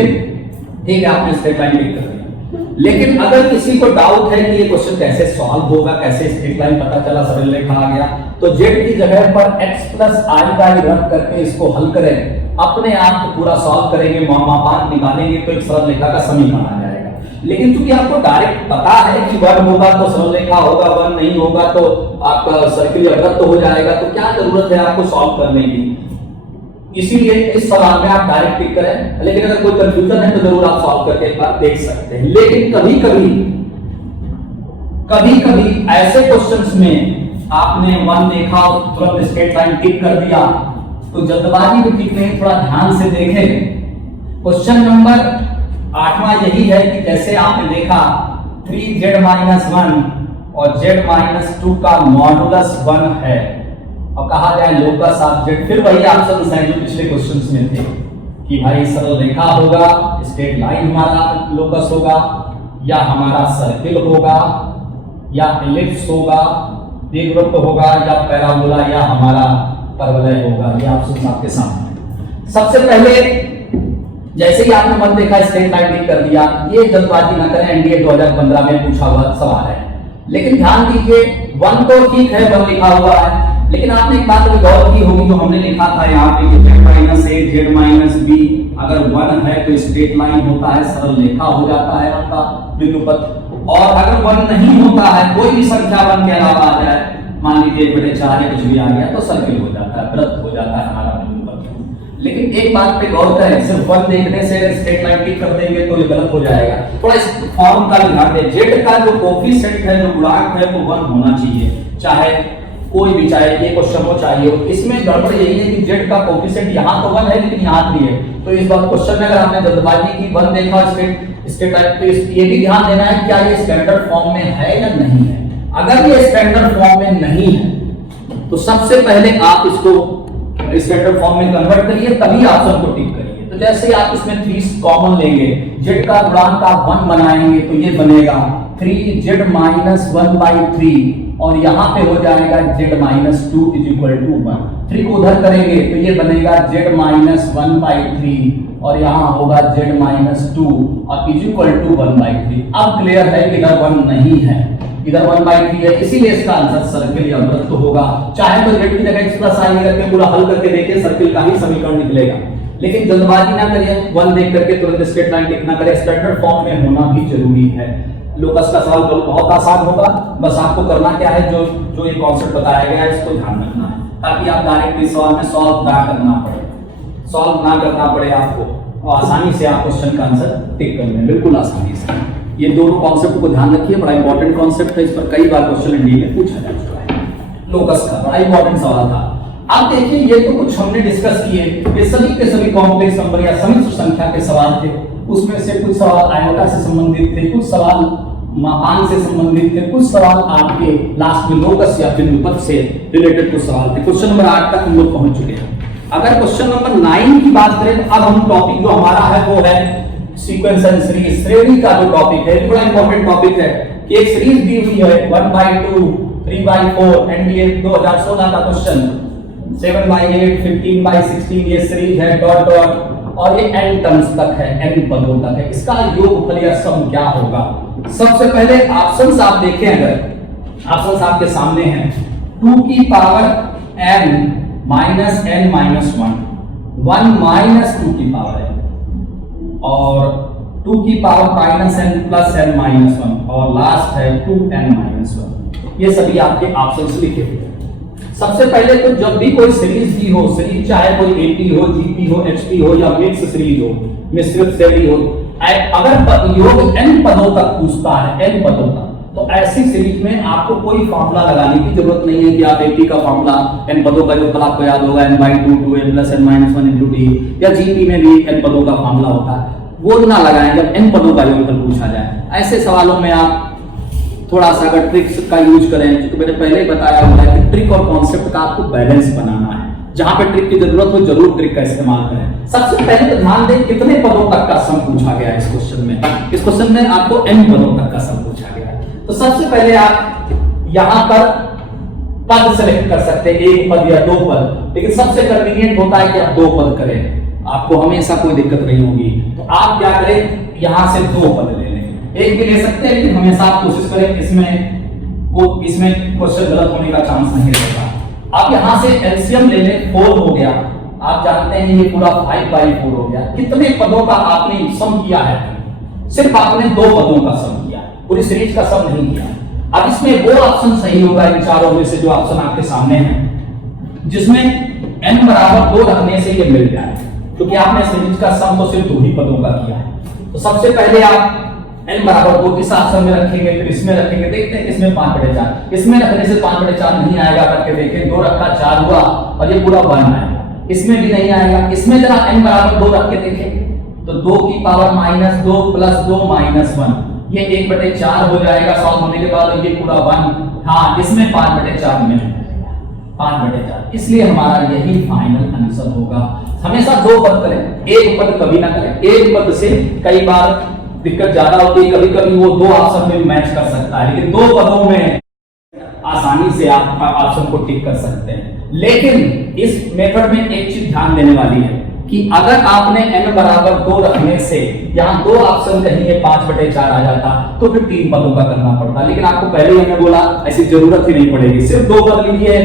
ठीक है, आपने स्ट्रेट लाइन टिक कर दिया, लेकिन अगर किसी को डाउट है कि ये क्वेश्चन कैसे सॉल्व होगा, कैसे स्ट्रेट लाइन पता चला, सरल रेखा आ गया, तो z की जगह पर x + i रख करके इसको हल करें, अपने आप पूरा सॉल्व करेंगे, मापांक निकालेंगे तो एक सरल रेखा का समीकरण आ जाएगा। लेकिन क्योंकि आपको डायरेक्ट पता है कि 1 होगा तो सरल रेखा होगा, 1 नहीं होगा तो आपका सर्किल अवृत्त हो जाएगा, तो क्या जरूरत है आपको सॉल्व करने की। इसीलिए इस सवाल में आप डायरेक्ट टिक करें, लेकिन अगर कोई कंफ्यूजन है तो जरूर आप सॉल्व करके एक बार देख सकते हैं। लेकिन कभी कभी ऐसे क्वेश्चंस में आपने 1 देखा और तुरंत स्ट्रेट लाइन टिक कर दिया, तो जल्दबाजी में टिक नहीं, थोड़ा ध्यान से देखें। क्वेश्चन नंबर 8वां यही है कि जैसे आपने देखा 3Z-1 और Z-2 का मॉडुलस 1 है, और कहा जाए लोकस ऑफ Z, फिर वही ऑप्शन है जो पिछले क्वेश्चंस में थे कि भाई सरल रेखा होगा, स्ट्रेट लाइन हमारा लोकस होगा, या हमारा सर्किल होगा, या एलिप्स होगा, दीर्घवृत्त होगा, या पैराबोला, या हमारा परवलय होगा। ये ऑप्शन आपके सामने। सबसे पहले जैसे ही आपने 1 देखा, स्ट्रेट लाइन टिक कर दिया, ये जल्दबाजी ना करें, एनडीए 2015 में पूछा हुआ सवाल है। लेकिन ध्यान दीजिए, 1 तो ठीक है, 1 लिखा हुआ है, लेकिन आपने एक बात गौर की होगी, जो हमने लिखा था यहाँ पे Z-A Z-B, अगर 1 है तो स्ट्रेट लाइन होता है, सरल रेखा हो जाता है आपका बिंदु पथ। और अगर 1 नहीं होता है, कोई भी संख्या 1 के अलावा आ जाए, मान लीजिए 1/4 या कुछ भी आ गया, तो सर्किल हो जाता है, वृत्त हो जाता है हमारा बिंदु पथ। लेकिन एक बात पे गौर करें, सिर्फ 1 देखने से स्ट्रेट लाइन टिक कर देंगे तो ये गलत हो जाएगा। थोड़ा इस फॉर्म का ध्यान दें, Z का जो कोफिशिएंट है, जो गुणांक है, वो 1 होना चाहिए, चाहे कोई भी, चाहे ये क्वेश्चन हो चाहिए। इसमें गड़बड़ यही है कि Z का कोफिशिएंट यहाँ तो 1 है लेकिन यहाँ 3 है, तो इस बात क्वेश्चन में अगर आपने जल्दबाजी की 1 देखा स्ट्रेट लाइन, तो ये भी ध्यान देना है क्या ये स्टैंडर्ड फॉर्म में है या नहीं है। अगर ये स्टैंडर्ड फॉर्म में नहीं है तो सबसे पहले आप इसको स्टैंडर्ड फॉर्म में कन्वर्ट करिए, तभी ऑप्शन को टिक करिए। तो जैसे आप इसमें 3 कॉमन लेंगे, Z का गुणांक आप 1 बनाएंगे तो ये बनेगा 3z माइनस 1/3 और यहाँ पे हो जाएगा z minus 2 is equal to 1। 3 को उधर करेंगे तो ये बनेगा z माइनस 1/3 और यहाँ होगा z माइनस 2 और इज इक्वल टू 1/3। अब क्लियर है कि इधर 1 नहीं है, इधर 1/3 है, इसीलिए इसका आंसर सर्किल या वृत्त होगा। चाहे तो z की जगह x प्लस i करके पूरा हल करके देखिए, सर्किल का ही समीकरण निकलेगा। लेकिन जल्दबाजी ना करिए, 1 देख करके तुरंत स्ट्रेट लाइन लिखना करें, स्टैंडर्ड फॉर्म में होना भी जरूरी है। लोकस का सवाल बहुत आसान होगा, बस आपको करना क्या है, जो ये कॉन्सेप्ट बताया गया है इसको ध्यान रखना है, ताकि आप डायरेक्ट इस सवाल में सॉल्व ना करना पड़े आपको, और आसानी से आप क्वेश्चन का आंसर टिक कर लें, बिल्कुल आसानी से। ये दोनों कॉन्सेप्ट को ध्यान रखिए, बड़ा इंपॉर्टेंट कॉन्सेप्ट है, इस पर कई बार क्वेश्चन एनडीए में पूछा जा चुका है। लोकस का बड़ा इंपॉर्टेंट सवाल था। अब देखिए, ये तो कुछ हमने डिस्कस किए, ये सभी के सभी कॉम्प्लेक्स नंबर या समिश्र संख्या के सवाल थे। उसमें से कुछ सवाल आयोटा से संबंधित थे, कुछ सवाल मापांक से संबंधित थे, कुछ सवाल आपके लास्ट में लोकस या बिंदु पथ से रिलेटेड कुछ सवाल थे। क्वेश्चन नंबर 8 तक हम लोग पहुंच चुके हैं। अगर क्वेश्चन नंबर 9 की बात करें तो अब हम टॉपिक जो हमारा है वो है सीक्वेंस एंड सीरीज। श्रेणी का जो टॉपिक है, बड़ा इंपॉर्टेंट टॉपिक है कि एक सीरीज दी हुई है 1/2, 3/4, एनडीए 2016 का क्वेश्चन, 7/8, 15/16 ये सीरीज है, डॉट डॉट, और ये n टर्म्स तक है, n पदों तक है। इसका योगफल या सम क्या होगा? सबसे पहले ऑप्शंस आप देखें, अगर ऑप्शंस आपके सामने हैं, 2 की power n minus n minus 1 minus 2 की पावर है, और 2 की power minus n plus n minus 1, और लास्ट है 2n माइनस 1। ये सभी आपके ऑप्शंस लिखे हुए हैं। सबसे पहले तो जब भी कोई सीरीज दी हो, सीरीज चाहे कोई एपी हो, जीपी हो, एचपी हो या मिक्स सीरीज हो, मिश्रित श्रेणी हो, अगर योग n पदों तक पूछता है, n पदों तक, तो ऐसी सीरीज में आपको कोई फॉर्मूला लगाने की जरूरत नहीं है कि आप एपी का फॉर्मूला n पदों का योगफल आपको याद होगा n/2 2a plus n minus 1 into d, या जीपी में भी n पदों का फॉर्मूला होता है, वो ना लगाएं जब n पदों का योगफल पूछा जाए। ऐसे सवालों में आप थोड़ा सा अगर ट्रिक्स का यूज करें, जो मैंने पहले ही बताया हुआ है कि ट्रिक और कॉन्सेप्ट का आपको बैलेंस बनाना है, जहां पे ट्रिक की जरूरत हो जरूर ट्रिक का इस्तेमाल करें। सबसे पहले तो ध्यान दें कितने पदों तक का सम पूछा गया है इस क्वेश्चन में। इस क्वेश्चन में आपको n पदों तक का सम पूछा गया है। तो सबसे पहले आप यहां पर पद सेलेक्ट कर सकते हैं, एक पद या 2 पद, लेकिन सबसे कन्वीनियंट होता है कि आप 2 पद करें, आपको हमेशा कोई दिक्कत नहीं होगी। तो आप क्या करें, यहां से 2 पद ले लें, एक भी ले सकते हैं, लेकिन हमेशा आप कोशिश करें इसमें क्वेश्चन गलत होने का चांस नहीं रहता। अब यहां से एलसीएम ले लें, 4 हो गया, आप जानते हैं ये पूरा 5/4 हो गया। कितने पदों का आपने सम किया है? सिर्फ आपने 2 पदों का सम किया, पूरी सीरीज का सम नहीं किया। अब इसमें वो ऑप्शन सही होगा इन चारों में से जो ऑप्शन आपके सामने है, जिसमें n बराबर 2 रखने से ये मिल जाए, क्योंकि आपने सीरीज का सम तो सिर्फ 2 ही पदों का किया है। तो सबसे पहले आप n बराबर 2 किस ऑप्शन में रखेंगे, फिर इसमें रखेंगे, देखते हैं इसमें 5/4, इसमें रखने से 5/4 नहीं आएगा, करके देखें, 2 रखा 4 हुआ और ये पूरा 1 आएगा, इसमें भी नहीं आएगा। इसमें जरा n बराबर 2 रख के देखें, तो 2 की पावर माइनस 2 प्लस 2 माइनस 1, ये 1/4 हो जाएगा सॉल्व होने के बाद, ये पूरा 1। हाँ, इसमें 5/4 में 5/4, इसलिए हमारा यही फाइनल आंसर होगा। हमेशा 2 पद करें, एक पद कभी ना करें। एक पद से कई बार दिक्कत ज्यादा होती है, कभी कभी वो 2 ऑप्शन में मैच कर सकता है, लेकिन 2 पदों में आसानी से आप ऑप्शन को टिक कर सकते हैं। लेकिन इस मेथड में एक चीज ध्यान देने वाली है कि अगर आपने n बराबर 2 रखने से यहाँ 2 ऑप्शन कहीं 5/4 आ जाता, तो फिर 3 पदों का करना पड़ता। लेकिन आपको पहले ही हमने बोला ऐसी जरूरत ही नहीं पड़ेगी, सिर्फ 2 पद लीजिए,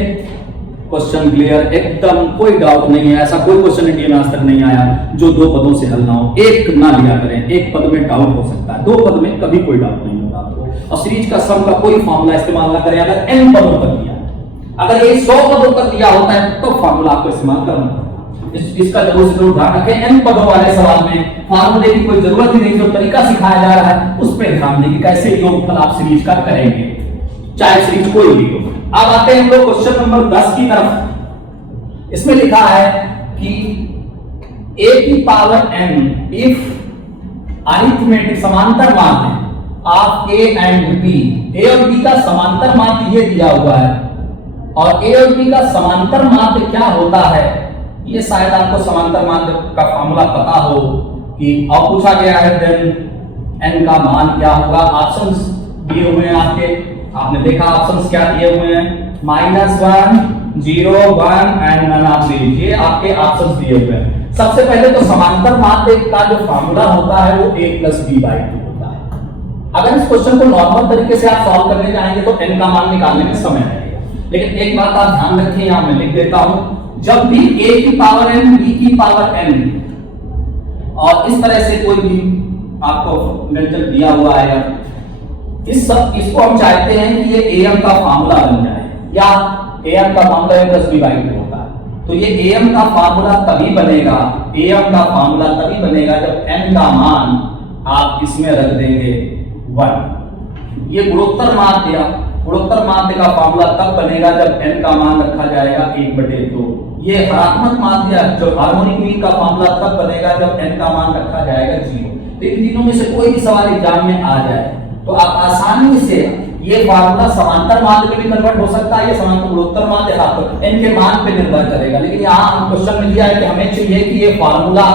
क्वेश्चन क्लियर, एकदम कोई डाउट नहीं है। ऐसा कोई क्वेश्चन इंडिया में आज तक नहीं आया जो 2 पदों से हल ना हो। एक ना लिया करें, एक पद में डाउट हो सकता है, 2 पद में कभी कोई डाउट नहीं होगा आपको। और सीरीज का सम का कोई फॉर्मूला इस्तेमाल ना करें अगर n पदों तक दिया, अगर ये 100 पदों तक दिया होता है तो फॉर्मूला आपको इस्तेमाल करना पड़ता है। इसका जरूर से जरूर ध्यान रखें। n पदों वाले सवाल में फॉर्मूले की कोई जरूरत ही नहीं, जो तरीका सिखाया जा रहा है उस पर ध्यान दें कि कैसे योगफल आप सीरीज का करेंगे, चाहे सीरीज कोई भी हो। अब आते हैं हम लोग क्वेश्चन नंबर 10 की तरफ। इसमें लिखा है कि a की पावर n इफ अरिथमेटिक समांतर माध्य of a and b, a और b का समांतर माध्य ये दिया हुआ है, और a और b का समांतर माध्य क्या होता है, ये शायद आपको समांतर माध्य का फॉर्मूला पता हो कि और पूछा गया है, देन n का मान क्या होगा। ऑप्शंस दिए हुए हैं आपके, आपने देखा ऑप्शंस क्या दिए हुए हैं, -1, 0, 1 एंड नन ऑफ दीज, ये आपके ऑप्शंस दिए हुए हैं। सबसे पहले तो समांतर माध्य का जो फार्मूला होता है वो a + b/2 होता है। अगर इस क्वेश्चन को नॉर्मल तरीके से आप सॉल्व करने जाएंगे तो n का मान निकालने में समय लगेगा, लेकिन एक बात आप ध्यान रखिए, यहां मैं लिख देता हूं, जब भी a की पावर n, b की पावर n और इस तरह से कोई भी आपको व्यंजक दिया हुआ है, इसको हम चाहते हैं कि ये am का फार्मूला बन जाए, या am का फार्मूला a + b/2 होता है, तो ये am का फार्मूला तभी बनेगा, am का फार्मूला तभी बनेगा जब n का मान आप इसमें रख देंगे 1। ये गुणोत्तर माध्य का फार्मूला तब बनेगा जब n का मान रखा जाएगा 1/2। ये हरात्मक माध्य जो हार्मोनिक मीन का फार्मूला तब बनेगा जब n का मान रखा जाएगा 0। तो इन तीनों में से कोई भी सवाल एग्जाम में आ जाए तो आप आसानी से ये फार्मूला समांतर माध्य में भी कन्वर्ट हो सकता है, ये समांतर गुणोत्तर माध्य n के मान पे निर्भर करेगा, लेकिन यहाँ हम क्वेश्चन में दिया है कि हमें चाहिए कि ये फार्मूला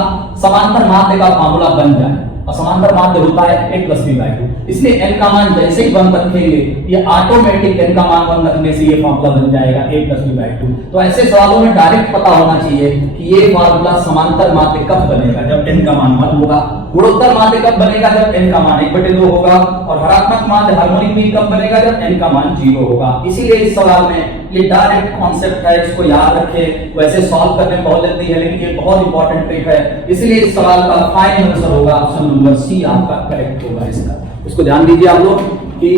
समांतर माध्य का फार्मूला बन जाए, और समांतर माध्य होता है a + b/2, इसलिए n का मान जैसे ही 1 रखेंगे ये ऑटोमेटिक n का मान 1 रखने से ये फार्मूला बन जाएगा a + b/2। तो ऐसे सवालों में डायरेक्ट पता होना चाहिए कि ये फार्मूला समांतर माध्य कब बनेगा, जब n का मान 1 होगा, गुणोत्तर माध्य कब बनेगा, जब n का मान 1/2 होगा, और हरात्मक माध्य हार्मोनिक मीन कब बनेगा, जब n का मान 0 होगा। इसीलिए इस सवाल में ये डायरेक्ट कॉन्सेप्ट है, इसको याद रखें, वैसे सॉल्व करने में बहुत जल्दी है लेकिन ये बहुत इंपॉर्टेंट ट्रिक है, इसलिए इस सवाल का फाइनल आंसर होगा ऑप्शन नंबर सी आपका करेक्ट होगा इसका। इसको ध्यान दीजिए आप लोग कि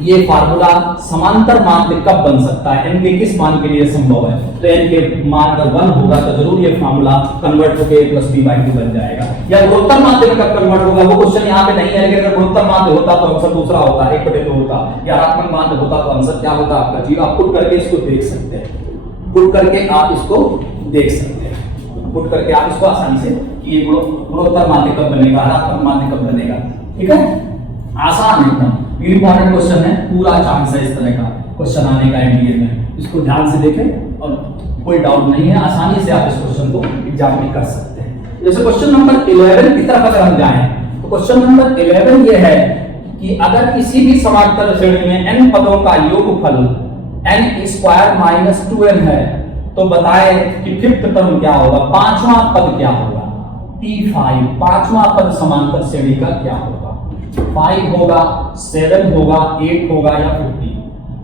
ये फार्मूला समांतर माध्य कब बन सकता है, n के किस मान के लिए संभव है, तो n के मान अगर 1 होगा तो जरूर ये फार्मूला कन्वर्ट होकर a + b/2 बन जाएगा। या गुणोत्तर माध्य में कब कन्वर्ट होगा वो क्वेश्चन यहाँ पे नहीं है, लेकिन अगर गुणोत्तर माध्य होता तो आंसर दूसरा होता, 1/2 होता, या हरात्मक माध्य होता तो आंसर क्या होता आपका 0। आप पुट करके इसको देख सकते हैं, पुट करके आप इसको देख सकते हैं, पुट करके आप इसको आसानी से कि ये गुणोत्तर माध्य कब बनेगा, हरात्मक माध्य कब बनेगा, ठीक है, आसान एकदम इंपॉर्टेंट क्वेश्चन है, पूरा चांस है इस तरह का क्वेश्चन आने का एनडीए में, इसको ध्यान से देखें और कोई डाउट नहीं है, आसानी से आप इस क्वेश्चन को एग्जाम में कर सकते हैं। जैसे क्वेश्चन नंबर 11 की तरफ अगर हम जाएं तो क्वेश्चन नंबर 11 ये है कि अगर किसी भी समांतर श्रेणी में n पदों का योगफल n² - 2n है तो बताएं कि फिफ्थ टर्म क्या होगा, पांचवा पद क्या होगा, T5 पांचवा पद समांतर श्रेणी का क्या होगा, 5 होगा, 7 होगा, 8 होगा या 15।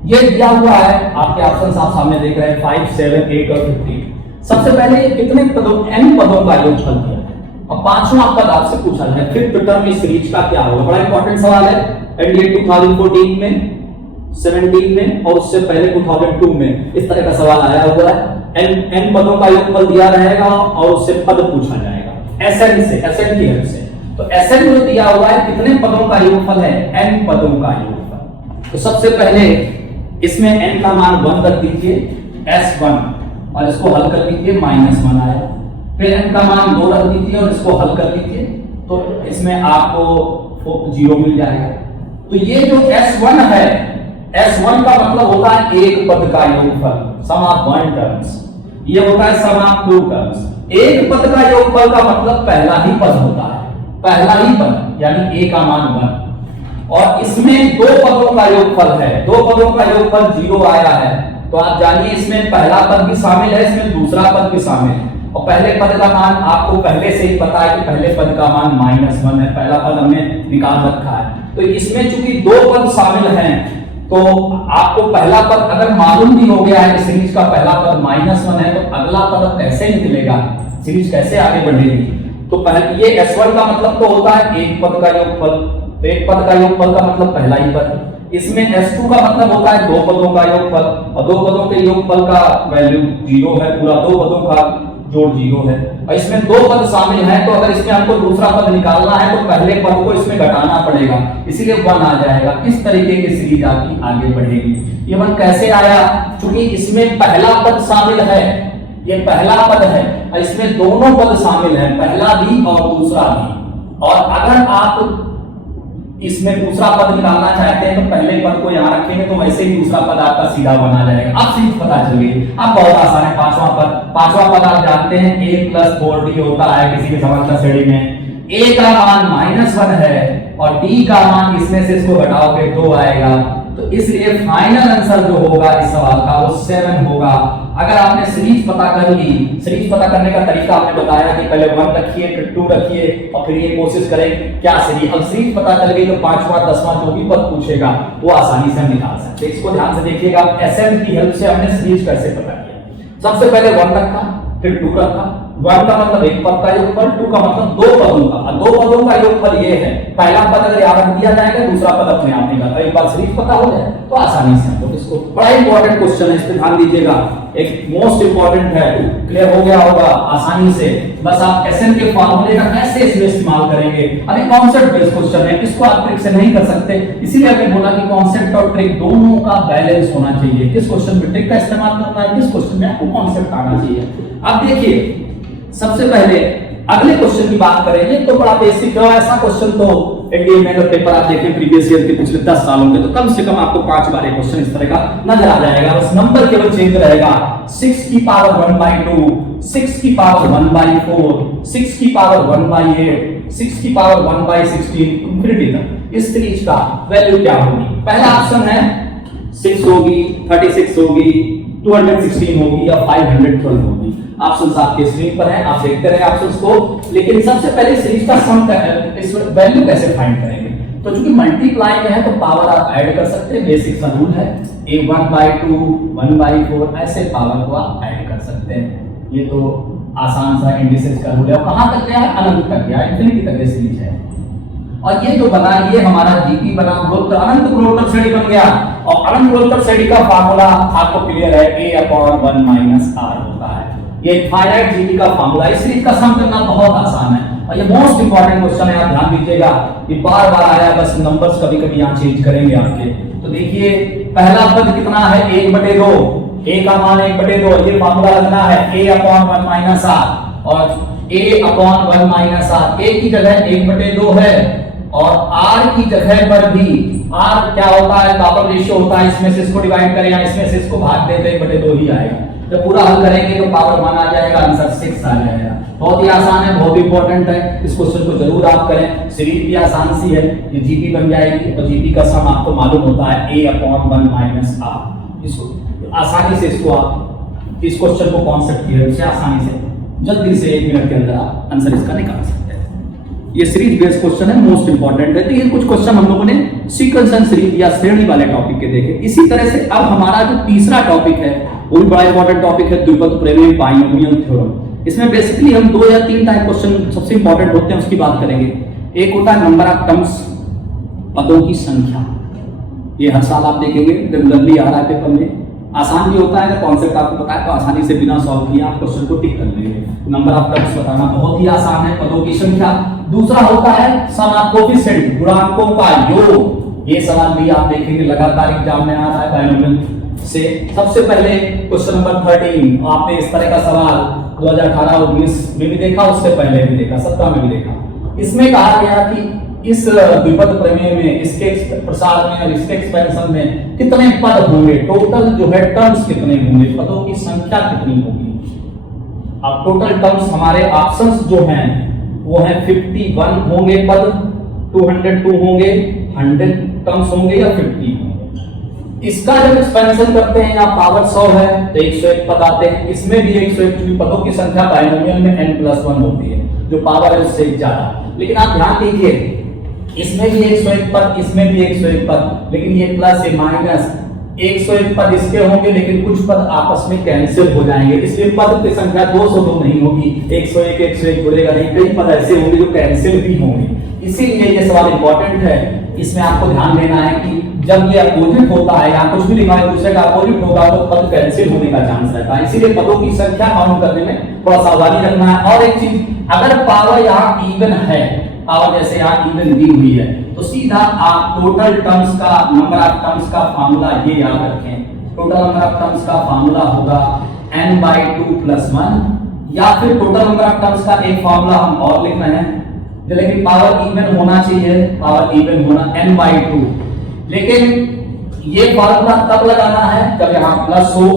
ये दिया हुआ है आपके ऑप्शंस आप सामने देख रहे हैं 5, 7, 8 और 15। सबसे पहले ये कितने पदों n पदों का योगफल दिया है और पांचवा पद आपसे पूछा है फिफ्थ टर्म इस सीरीज का क्या होगा। बड़ा इंपॉर्टेंट सवाल है, एनडीए 2014 में, 17 में और उससे पहले 2002 में इस तरह का सवाल आया हुआ है। n पदों का योगफल दिया रहेगा और उससे पद पूछा जाएगा SN की हेल्प से। तो SN जो दिया हुआ है कितने पदों का योगफल है, n पदों का योगफल। तो सबसे पहले इसमें n का मान 1 रख दीजिए S1 और इसको हल कर दीजिए -1 आया, फिर n का मान 2 रख दीजिए और इसको हल कर दीजिए तो इसमें आपको 0 मिल जाएगा। तो ये जो S1 है, S1 का मतलब होता है एक पद का योगफल, सम ऑफ 1 टर्म्स, ये होता है सम ऑफ 2 टर्म्स। एक पद का योगफल का मतलब पहला ही पद होता है, पहला ही पद यानी a का मान 1, और इसमें दो पदों का योगफल है, दो पदों का योगफल 0 आया है, तो आप जानिए इसमें पहला पद भी शामिल है, इसमें दूसरा पद भी शामिल है, और पहले पद का मान आपको पहले से ही पता है कि पहले पद का मान -1 है, पहला पद हमने निकाल रखा है। तो इसमें चूंकि दो पद शामिल हैं तो आपको पहला पद अगर मालूम भी हो गया है कि सीरीज का पहला पद -1 है तो अगला पद कैसे निकलेगा, सीरीज कैसे आगे बढ़ेगी। तो पहले ये S1 का मतलब तो होता है एक पद का योगफल, तो एक पद का योगफल का मतलब पहला ही पद। इसमें S2 का मतलब होता है दो पदों का योगफल, और दो पदों के योगफल का वैल्यू 0 है, पूरा दो पदों का जोड़ 0 है, और इसमें दो पद शामिल हैं तो अगर इसमें हमको दूसरा पद निकालना है तो पहले पद को इसमें घटाना पड़ेगा, इसीलिए 1 आ जाएगा। इस तरीके की सीरीज आपकी आगे बढ़ेगी। ये 1 कैसे आया, क्योंकि इसमें पहला पद शामिल है, ये पहला पद है और इसमें दोनों पद शामिल हैं, पहला भी और दूसरा भी, और अगर आप इसमें दूसरा पद निकालना चाहते हैं तो पहले पद को यहाँ रखेंगे तो वैसे ही दूसरा पद आपका सीधा बना जाएगा। अब सीरीज पता चल गई, अब बहुत आसान है। पांचवा पद आप जानते हैं a + 4d होता है किसी भी समांतर श्रेणी में, a का मान -1 है और d का मान इसमें से इसको घटाओगे 2 आएगा, तो इसलिए फाइनल आंसर जो होगा इस सवाल का वो 7 होगा। अगर आपने सीरीज पता कर ली, सीरीज पता करने का तरीका आपने बताया कि पहले 1 रखिए फिर 2 रखिए और फिर ये कोशिश करें क्या सीरीज। अब सीरीज पता चल गई तो 5वां 10वां जो भी पद पूछेगा वो आसानी से हम निकाल सकते हैं। इसको ध्यान से देखिएगा, एसएम की हेल्प से हमने सीरीज कैसे पता किया। सबसे पहले 1 रखा फिर 2 रखा। 1 का मतलब एक पद का योगफल, 2 का मतलब दो पदों का, और दो पदों का योगफल ये है। पहला पद अगर यहाँ रख दिया जाएगा दूसरा पद अपने आप निकलता है। एक बार सीरीज पता हो जाए तो आसानी से हम लोग इसको, बड़ा इंपॉर्टेंट क्वेश्चन है, इस पे ध्यान दीजिएगा, एक मोस्ट इंपॉर्टेंट है। क्लियर हो गया होगा आसानी से। बस आप एसएन के फार्मूले का कैसे इसमें इस्तेमाल करेंगे। अभी कॉन्सेप्ट बेस्ड क्वेश्चन है, इसको आप ट्रिक से नहीं कर सकते, इसीलिए हमने बोला कि कॉन्सेप्ट और ट्रिक दोनों का बैलेंस होना चाहिए। किस क्वेश्चन में ट्रिक का इस्तेमाल करना है, किस क्वेश्चन में आपको कॉन्सेप्ट आना चाहिए। अब देखिए सबसे पहले अगले क्वेश्चन की बात करेंगे तो बड़ा बेसिक है। ऐसा क्वेश्चन तो एनडीए में अगर पेपर आप देखें प्रीवियस ईयर के पिछले 10 सालों के, तो कम से कम आपको 5 बार एक क्वेश्चन इस तरह का नजर आ जाएगा। बस नंबर केवल चेंज रहेगा। 6 की पावर 1/2, 6 की पावर 1/4, 6 की पावर 1/8, 6 की पावर 1/16 इंफिनिटी तक इस सीरीज का वैल्यू क्या होगी। पहला ऑप्शन है 6 होगी, 36 होगी, 216 होगी या 512 होगी। ऑप्शंस आपके स्क्रीन पर हैं, आप देखते रहे ऑप्शंस को। लेकिन सबसे पहले सीरीज का सम इस वैल्यू कैसे फाइंड करेंगे। तो चूंकि मल्टीप्लाई में है तो पावर आप ऐड कर सकते हैं, बेसिक सा रूल है। a 1/2, 1/4 ऐसे पावर को आप ऐड कर सकते हैं। ये तो आसान सा इंडिसेस का रूल है। कहां तक गया है, अनंत तक गया, इंफिनिटी तक ये सीरीज है। और ये जो बना, ये हमारा जीपी बना, अनंत गुणोत्तर श्रेणी बन गया। और अनंत गुणोत्तर श्रेणी का फार्मूला आपको क्लियर है, a/1 - r होता है। ये फाइनाइट जीपी का फार्मूला। इस सीरीज का सम करना बहुत आसान है और ये मोस्ट इंपॉर्टेंट क्वेश्चन है, आप ध्यान दीजिएगा। ये बार बार आया, बस नंबर्स कभी कभी यहाँ चेंज करेंगे आपके। तो देखिए पहला पद कितना है, 1/2, a का मान 1/2, ये फार्मूला लगना है a/1 - r। और a/1 - r, a की जगह 1/2 है और r की जगह पर भी r क्या होता है, पावर रेशियो होता है। इसमें से इसको डिवाइड करें या इसमें से इसको भाग दें तो 1/2 ही आएगा। जब पूरा हल करेंगे तो पावर 1 आ जाएगा, आंसर 6 आ जाएगा। बहुत ही आसान है, बहुत इंपॉर्टेंट है। इस क्वेश्चन को जरूर आप करें। सीरीज भी आसान सी है, ये जीपी बन जाएगी और जीपी का सम आपको मालूम होता है a/1 - r। इसको आसानी से इसको आप इस क्वेश्चन को कॉन्सेप्ट क्लियर से आसानी से जल्दी से 1 मिनट के अंदर आप आंसर इसका निकाल सकते हैं। ये सीरीज बेस्ड क्वेश्चन है, मोस्ट इंपॉर्टेंट है। तो ये कुछ क्वेश्चन हम लोगों ने सीक्वेंस एंड सीरीज या श्रेणी वाले टॉपिक के देखे। इसी तरह से अब हमारा जो तीसरा टॉपिक है वो भी बड़ा इंपॉर्टेंट टॉपिक है, द्विपद प्रमेय, बाइनोमियल थ्योरम। इसमें बेसिकली हम 2 या 3 टाइप क्वेश्चन सबसे इंपॉर्टेंट होते हैं, उसकी बात करेंगे। एक होता है नंबर ऑफ टर्म्स, पदों की संख्या। ये हर साल आप देखेंगे, रेगुलरली आ रहा है पेपर में। आसान भी होता है, कॉन्सेप्ट आपको पता है तो आसानी से बिना सॉल्व किए आप क्वेश्चन को टिक कर लेंगे। नंबर ऑफ टर्म्स बताना बहुत ही आसान है, पदों की संख्या। दूसरा होता है सम ऑफ कोएफिशिएंट, गुणांकों का योग। ये सवाल भी आप देखेंगे लगातार एग्जाम में आ रहा है बाइनोमियल से। सबसे पहले क्वेश्चन नंबर 13, आपने इस तरह का सवाल 2018-19 में भी देखा, उससे पहले भी देखा, 17 में भी देखा। इसमें कहा गया कि इस द्विपद प्रमेय में, इसके प्रसार में और इसके एक्सपेंशन में कितने पद होंगे, टोटल जो है टर्म्स कितने होंगे, पदों की संख्या कितनी होगी। अब टोटल टर्म्स हमारे ऑप्शंस जो हैं वो हैं 51 होंगे पद, 202 होंगे, 100 टर्म्स होंगे या 50 होंगे। इसका जब एक्सपेंशन करते हैं, यहाँ पावर 100 है तो 101 पद आते हैं। इसमें भी 101 पदों की संख्या बाइनोमियल में n+1 होती है, जो पावर है उससे ज्यादा। लेकिन आप ध्यान दीजिए, इसमें भी 101 पद, इसमें भी 101 पद, लेकिन ये प्लस ये माइनस 101 पद इसके होंगे, लेकिन कुछ पद आपस में कैंसिल हो जाएंगे। इसलिए पद की संख्या 202 नहीं होगी, 101 जुड़ेगा नहीं, कई पद ऐसे होंगे जो कैंसिल भी होंगे। इसीलिए ये सवाल इंपॉर्टेंट है। इसमें आपको ध्यान देना है कि जब ये अपोजिट होता है या कुछ भी लिखा है दूसरे का अपोजिट होगा तो पद कैंसिल होने का चांस रहता है। इसीलिए पदों की संख्या काउंट करने में थोड़ा सावधानी रखना है। और एक चीज, अगर पावर यहाँ इवन है, पावर जैसे यहाँ इवन दी हुई है, तो सीधा आप टोटल टर्म्स का, नंबर ऑफ टर्म्स का फार्मूला ये याद रखें। टोटल नंबर ऑफ टर्म्स का फार्मूला होगा n/2 + 1, या फिर टोटल नंबर ऑफ टर्म्स का एक फार्मूला हम और लिख रहे हैं, लेकिन पावर इवन होना चाहिए, पावर इवन होना n/2। लेकिन ये फार्मूला तब लगाना है जब यहाँ प्लस हो,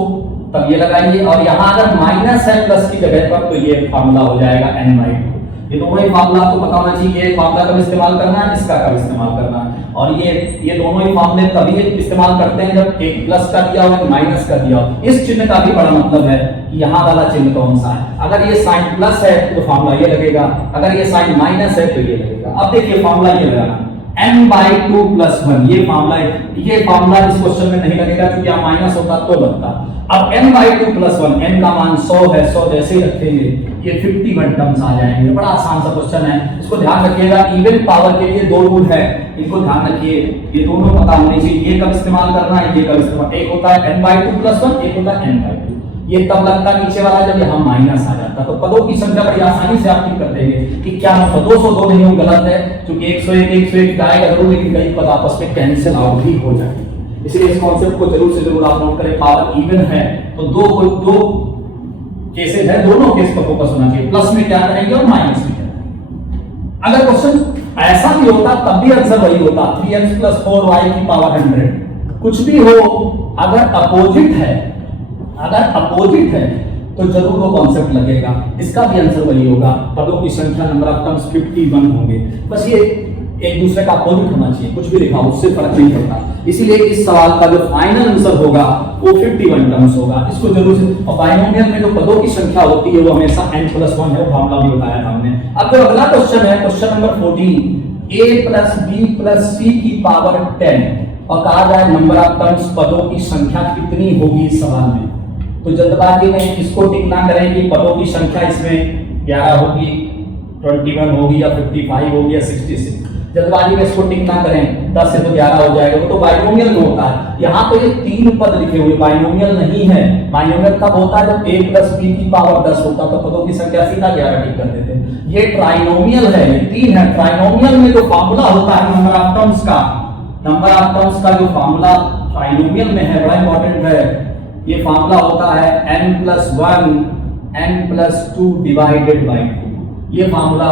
तब ये लगाइए, और यहाँ अगर माइनस है प्लस की जगह पर तो ये फार्मूला हो जाएगा n/2। ये दोनों ही फार्मूला आपको पता होना चाहिए, ये फार्मूला कब इस्तेमाल करना है, इसका कब इस्तेमाल करना है। और ये दोनों ही फार्मूले तभी इस्तेमाल करते हैं जब एक प्लस का दिया हो, माइनस का दिया हो। इस चिन्ह का भी बड़ा मतलब है कि यहाँ वाला चिन्ह कौन सा है। अगर ये साइन प्लस है तो फार्मूला ये लगेगा, अगर ये साइन माइनस है तो ये लगेगा। अब देखिए फार्मूला ये लगाना n/2 + 1, ये फार्मूला इस क्वेश्चन में नहीं लगेगा क्योंकि यहाँ माइनस होता तो लगता। अब n/2 + 1, n का मान 100 है, 100 जैसे ही रखेंगे ये 51 टर्म्स आ जाएंगे। बड़ा आसान सा क्वेश्चन है, इसको ध्यान रखिएगा। इवन पावर के लिए दो रूल है, इनको ध्यान रखिए, ये दोनों पता होने चाहिए। ये कब इस्तेमाल करना है, ये कब इस्तेमाल, एक होता है n/2 + 1, एक होता है n/2। ये तब लगता नीचे वाला जब यहाँ माइनस आ जाता, तो पदों की संख्या बड़ी आसानी से आप ठीक कर देंगे कि क्या मतलब 202 नहीं हो, गलत है, क्योंकि 101 आएगा जरूर, लेकिन कई पद आपस में कैंसिल आउट भी हो जाएंगे। इसलिए इस कॉन्सेप्ट को जरूर से जरूर आप नोट करें। पावर इवन है तो दो केसेस है, दोनों केस पर फोकस होना चाहिए, प्लस में क्या करेंगे और माइनस में क्या करेंगे। अगर क्वेश्चन ऐसा भी होता तब भी आंसर वही होता, 3x + 4y की पावर 100। कुछ भी हो, अगर अपोजिट है तो जरूर वो कॉन्सेप्ट लगेगा, इसका भी आंसर वही होगा। पदों की संख्या नंबर ऑफ टर्म्स 51 होंगे, बस ये एक दूसरे का अपोजिट होना चाहिए, कुछ भी लिखा उससे फर्क नहीं पड़ता। इसीलिए इस सवाल का जो फाइनल आंसर होगा वो 51 टर्म्स होगा, इसको जरूर से। और बाइनोमियल में जो पदों की संख्या होती है वो हमेशा n+1 है, फॉर्मूला भी बताया था हमने। अब जो अगला क्वेश्चन है, question number 14, a + b + c की पावर 10, और कहा जाए नंबर ऑफ टर्म्स, पदों की संख्या कितनी होगी इस सवाल में। तो जल्दबाजी में इसको टिक ना करें कि पदों की संख्या इसमें 11 होगी, 21 होगी या 55 होगी या 66। जल्दबाजी में इसको टिक ना करें, 10 से तो 11 हो जाएगा, वो तो बाइनोमियल में होता है। यहाँ तो ये 3 पद लिखे हुए, बाइनोमियल नहीं है। बाइनोमियल कब होता है, जब a + b की पावर 10 होता, तो पदों की संख्या सीधा 11 टिक कर देते हैं। ये ट्राइनोमियल है, ये 3 है। ट्राइनोमियल में जो फॉर्मूला होता है नंबर ऑफ टर्म्स का जो फॉर्मूला ट्राइनोमियल में है, बड़ा इंपॉर्टेंट है। ये फार्मूला होता है n+1 n+2 / 2। ये फार्मूला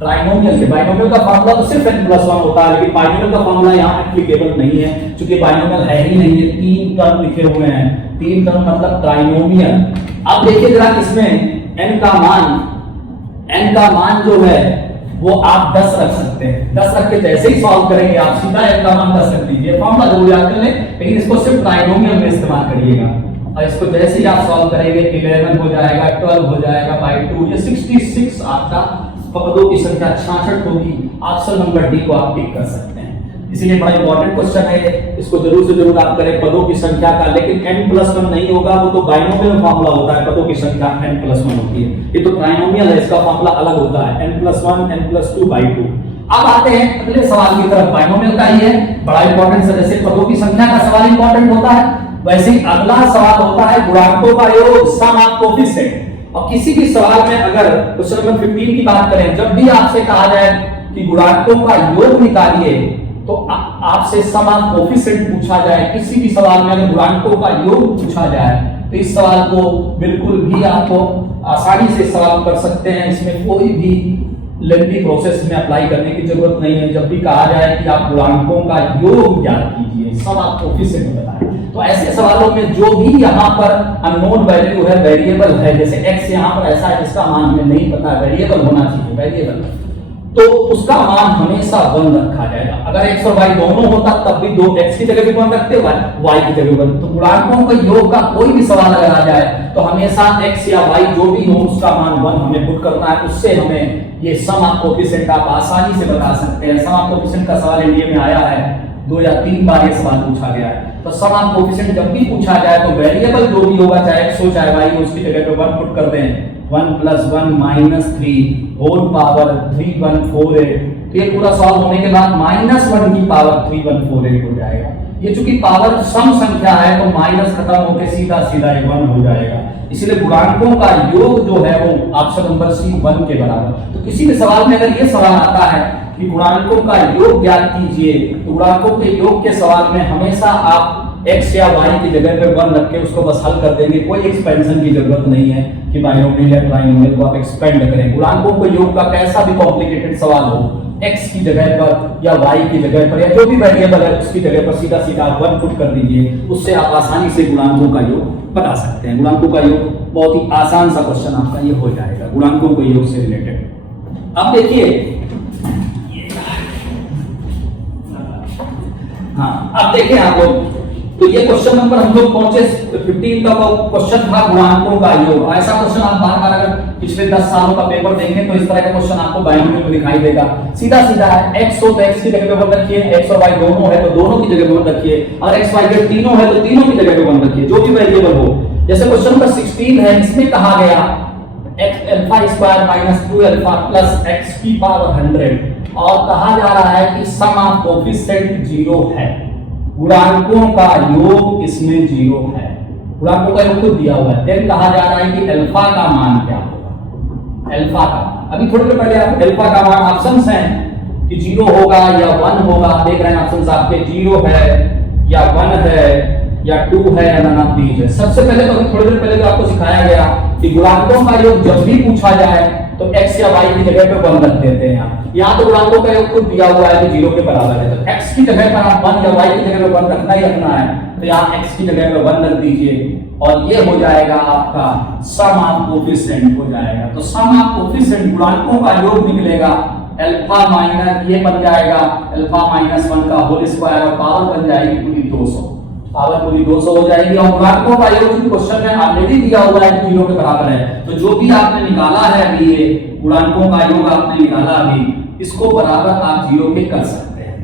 ट्राइनोमियल के, बाइनोमियल का फार्मूला तो सिर्फ n+1 होता है, लेकिन बाइनोमियल का फार्मूला यहाँ एप्लीकेबल नहीं है, क्योंकि बाइनोमियल है ही नहीं है। 3 टर्म लिखे हुए हैं, 3 टर्म मतलब ट्राइनोमियल। अब देखिए जरा इसमें n का मान जो है वो आप 10 रख सकते हैं। 10 रख के जैसे ही सॉल्व करेंगे आप सीधा n का मान 10 रख दीजिए, फॉर्मूला जरूर याद कर लें, लेकिन इसको सिर्फ ट्राइनोमियल में इस्तेमाल करिएगा। और इसको जैसे ही आप सॉल्व करेंगे 11 हो जाएगा, 12 हो जाएगा /2, ये 66 आपका पदों की संख्या 66 होगी। ऑप्शन नंबर डी को आप टिक कर सकते हैं। इसीलिए बड़ा इंपॉर्टेंट क्वेश्चन है, इसको जरूर से जरूर आप करें पदों की संख्या का। लेकिन n+1 नहीं होगा, वो तो बाइनोमियल फार्मूला होता है, पदों की संख्या n+1 होती है। ये तो ट्राइनोमियल है, इसका फार्मूला अलग होता है, n+1 n+2 / 2। अब आते हैं अगले सवाल की तरफ, बाइनोमियल का ही है, बड़ा इंपॉर्टेंट है। जैसे पदों की संख्या का सवाल इंपॉर्टेंट होता है, वैसे ही अगला सवाल होता है गुणांकों का योग, सम ऑफ कोएफिशिएंट। और किसी भी सवाल में अगर क्वेश्चन नंबर 15 की बात करें, जब भी आपसे कहा जाए कि गुणांकों का योग निकालिए, तो आपसे सम ऑफ कोएफिशिएंट पूछा जाए, किसी भी सवाल में अगर गुणांकों का योग पूछा जाए, तो इस सवाल को बिल्कुल भी आपको आसानी से सवाल कर सकते हैं। इसमें कोई भी लेंथी प्रोसेस में अप्लाई करने की जरूरत नहीं है। जब भी कहा जाए कि आप गुणांकों का योग ज्ञात कीजिए, सम ऑफ कोएफिशिएंट बताएं, तो ऐसे सवालों में जो भी यहाँ पर अननोन वैल्यू है, वेरिएबल है, जैसे x यहाँ पर ऐसा है जिसका मान हमें नहीं पता, वेरिएबल होना चाहिए, वेरिएबल, तो उसका मान हमेशा 1 रखा जाएगा। अगर x और y दोनों होता तब भी 2 x की जगह भी 1 रखते, y की जगह 1। तो गुणांकों का योग का कोई भी सवाल अगर आ जाए तो हमेशा x या y जो भी हो उसका मान 1 हमें पुट करना है। उससे हमें ये सम ऑफ कोएफिशिएंट आप आसानी से बता सकते हैं। सम ऑफ कोएफिशिएंट का सवाल इंडिया में आया है, 2 या 3 बार ये सवाल पूछा गया है। तो सम ऑफ कोएफिशिएंट जब भी पूछा जाए तो वेरिएबल जो भी होगा, चाहे x हो चाहे y हो, उसकी जगह पे 1 पुट कर दें। 1 + 1 - 3 होल पावर 314। तो ये पूरा सॉल्व होने के बाद -1 की पावर 3148 हो जाएगा। ये चूंकि पावर सम संख्या है तो माइनस खत्म होकर सीधा 1 हो जाएगा। इसलिए गुणांकों का योग जो है वो ऑप्शन नंबर सी 1 के बराबर। तो किसी भी सवाल में अगर ये सवाल आता है कि गुणांकों का योग ज्ञात कीजिए, तो गुणांकों के योग के सवाल में हमेशा आप x या y की जगह पे 1 रख के उसको बस हल कर देंगे। कोई एक्सपेंशन की जरूरत नहीं है कि बाइनोमियल या ट्राइनोमियल को आप एक्सपेंड करें। गुणांकों के योग का कैसा भी कॉम्प्लिकेटेड सवाल हो, x की जगह पर या y की जगह पर या जो भी वेरिएबल है उसकी जगह पर सीधा 1 पुट कर दीजिए। उससे आप आसानी से गुणांकों का योग बता सकते हैं। गुणांकों का योग बहुत ही आसान सा क्वेश्चन आपका ये हो जाएगा, गुणांकों के योग से रिलेटेड। अब देखिए, हाँ अब देखिए आप लोग, तो ये क्वेश्चन नंबर हम लोग पहुंचे 15 का क्वेश्चन था गुणांकों का योग। ऐसा क्वेश्चन आप बार बार अगर पिछले 10 सालों का पेपर देंगे तो इस तरह का क्वेश्चन आपको बायोलॉजी में दिखाई देगा। सीधा सीधा है, x हो तो x की जगह पे 1 रखिए, x और y दोनों है तो दोनों की जगह पे 1 रखिए, और x y z तीनों है तो तीनों की जगह पे 1 रखिए, जो भी वेरिएबल हो। जैसे क्वेश्चन नंबर 16 है, इसमें कहा गया x alpha square minus 2 alpha plus x की पावर 100, और कहा जा रहा है कि सम ऑफ कोएफिशिएंट 0 है, गुणांकों का योग इसमें 0 है, गुणांकों का योग तो दिया हुआ है। देन कहा जा रहा है कि अल्फा का मान क्या होगा, अल्फा का, अभी थोड़ी देर पहले आप अल्फा का मान ऑप्शंस हैं कि 0 होगा या 1 होगा, देख रहे हैं ऑप्शंस आपके 0 है या 1 है या 2 है या नन ऑफ दीज है। सबसे पहले तो थोड़ी देर पहले तो आपको सिखाया गया कि गुणांकों का योग जब भी पूछा जाए तो x या y की जगह पे 1 रख देते हैं। यहाँ तो गुणांकों का योग खुद दिया हुआ है कि 0 के बराबर है, तो x की जगह पर आप 1 या y की जगह पे 1 रखना ही रखना है, तो यहाँ x की जगह पे 1 रख दीजिए और ये हो जाएगा आपका सम ऑफ कोएफिशिएंट हो जाएगा। तो सम ऑफ कोएफिशिएंट गुणांकों का योग निकलेगा अल्फा माइनस, ये बन जाएगा अल्फा माइनस 1 का होल स्क्वायर और पावर बन जाएगी पूरी 200, पावर पूरी 200 हो जाएगी। और गुणांकों का योग क्वेश्चन में ऑलरेडी दिया हुआ है 0 के बराबर है, तो जो भी आपने निकाला है अभी ये गुणांकों का योग आपने निकाला अभी, इसको बराबर आप 0 के कर सकते हैं।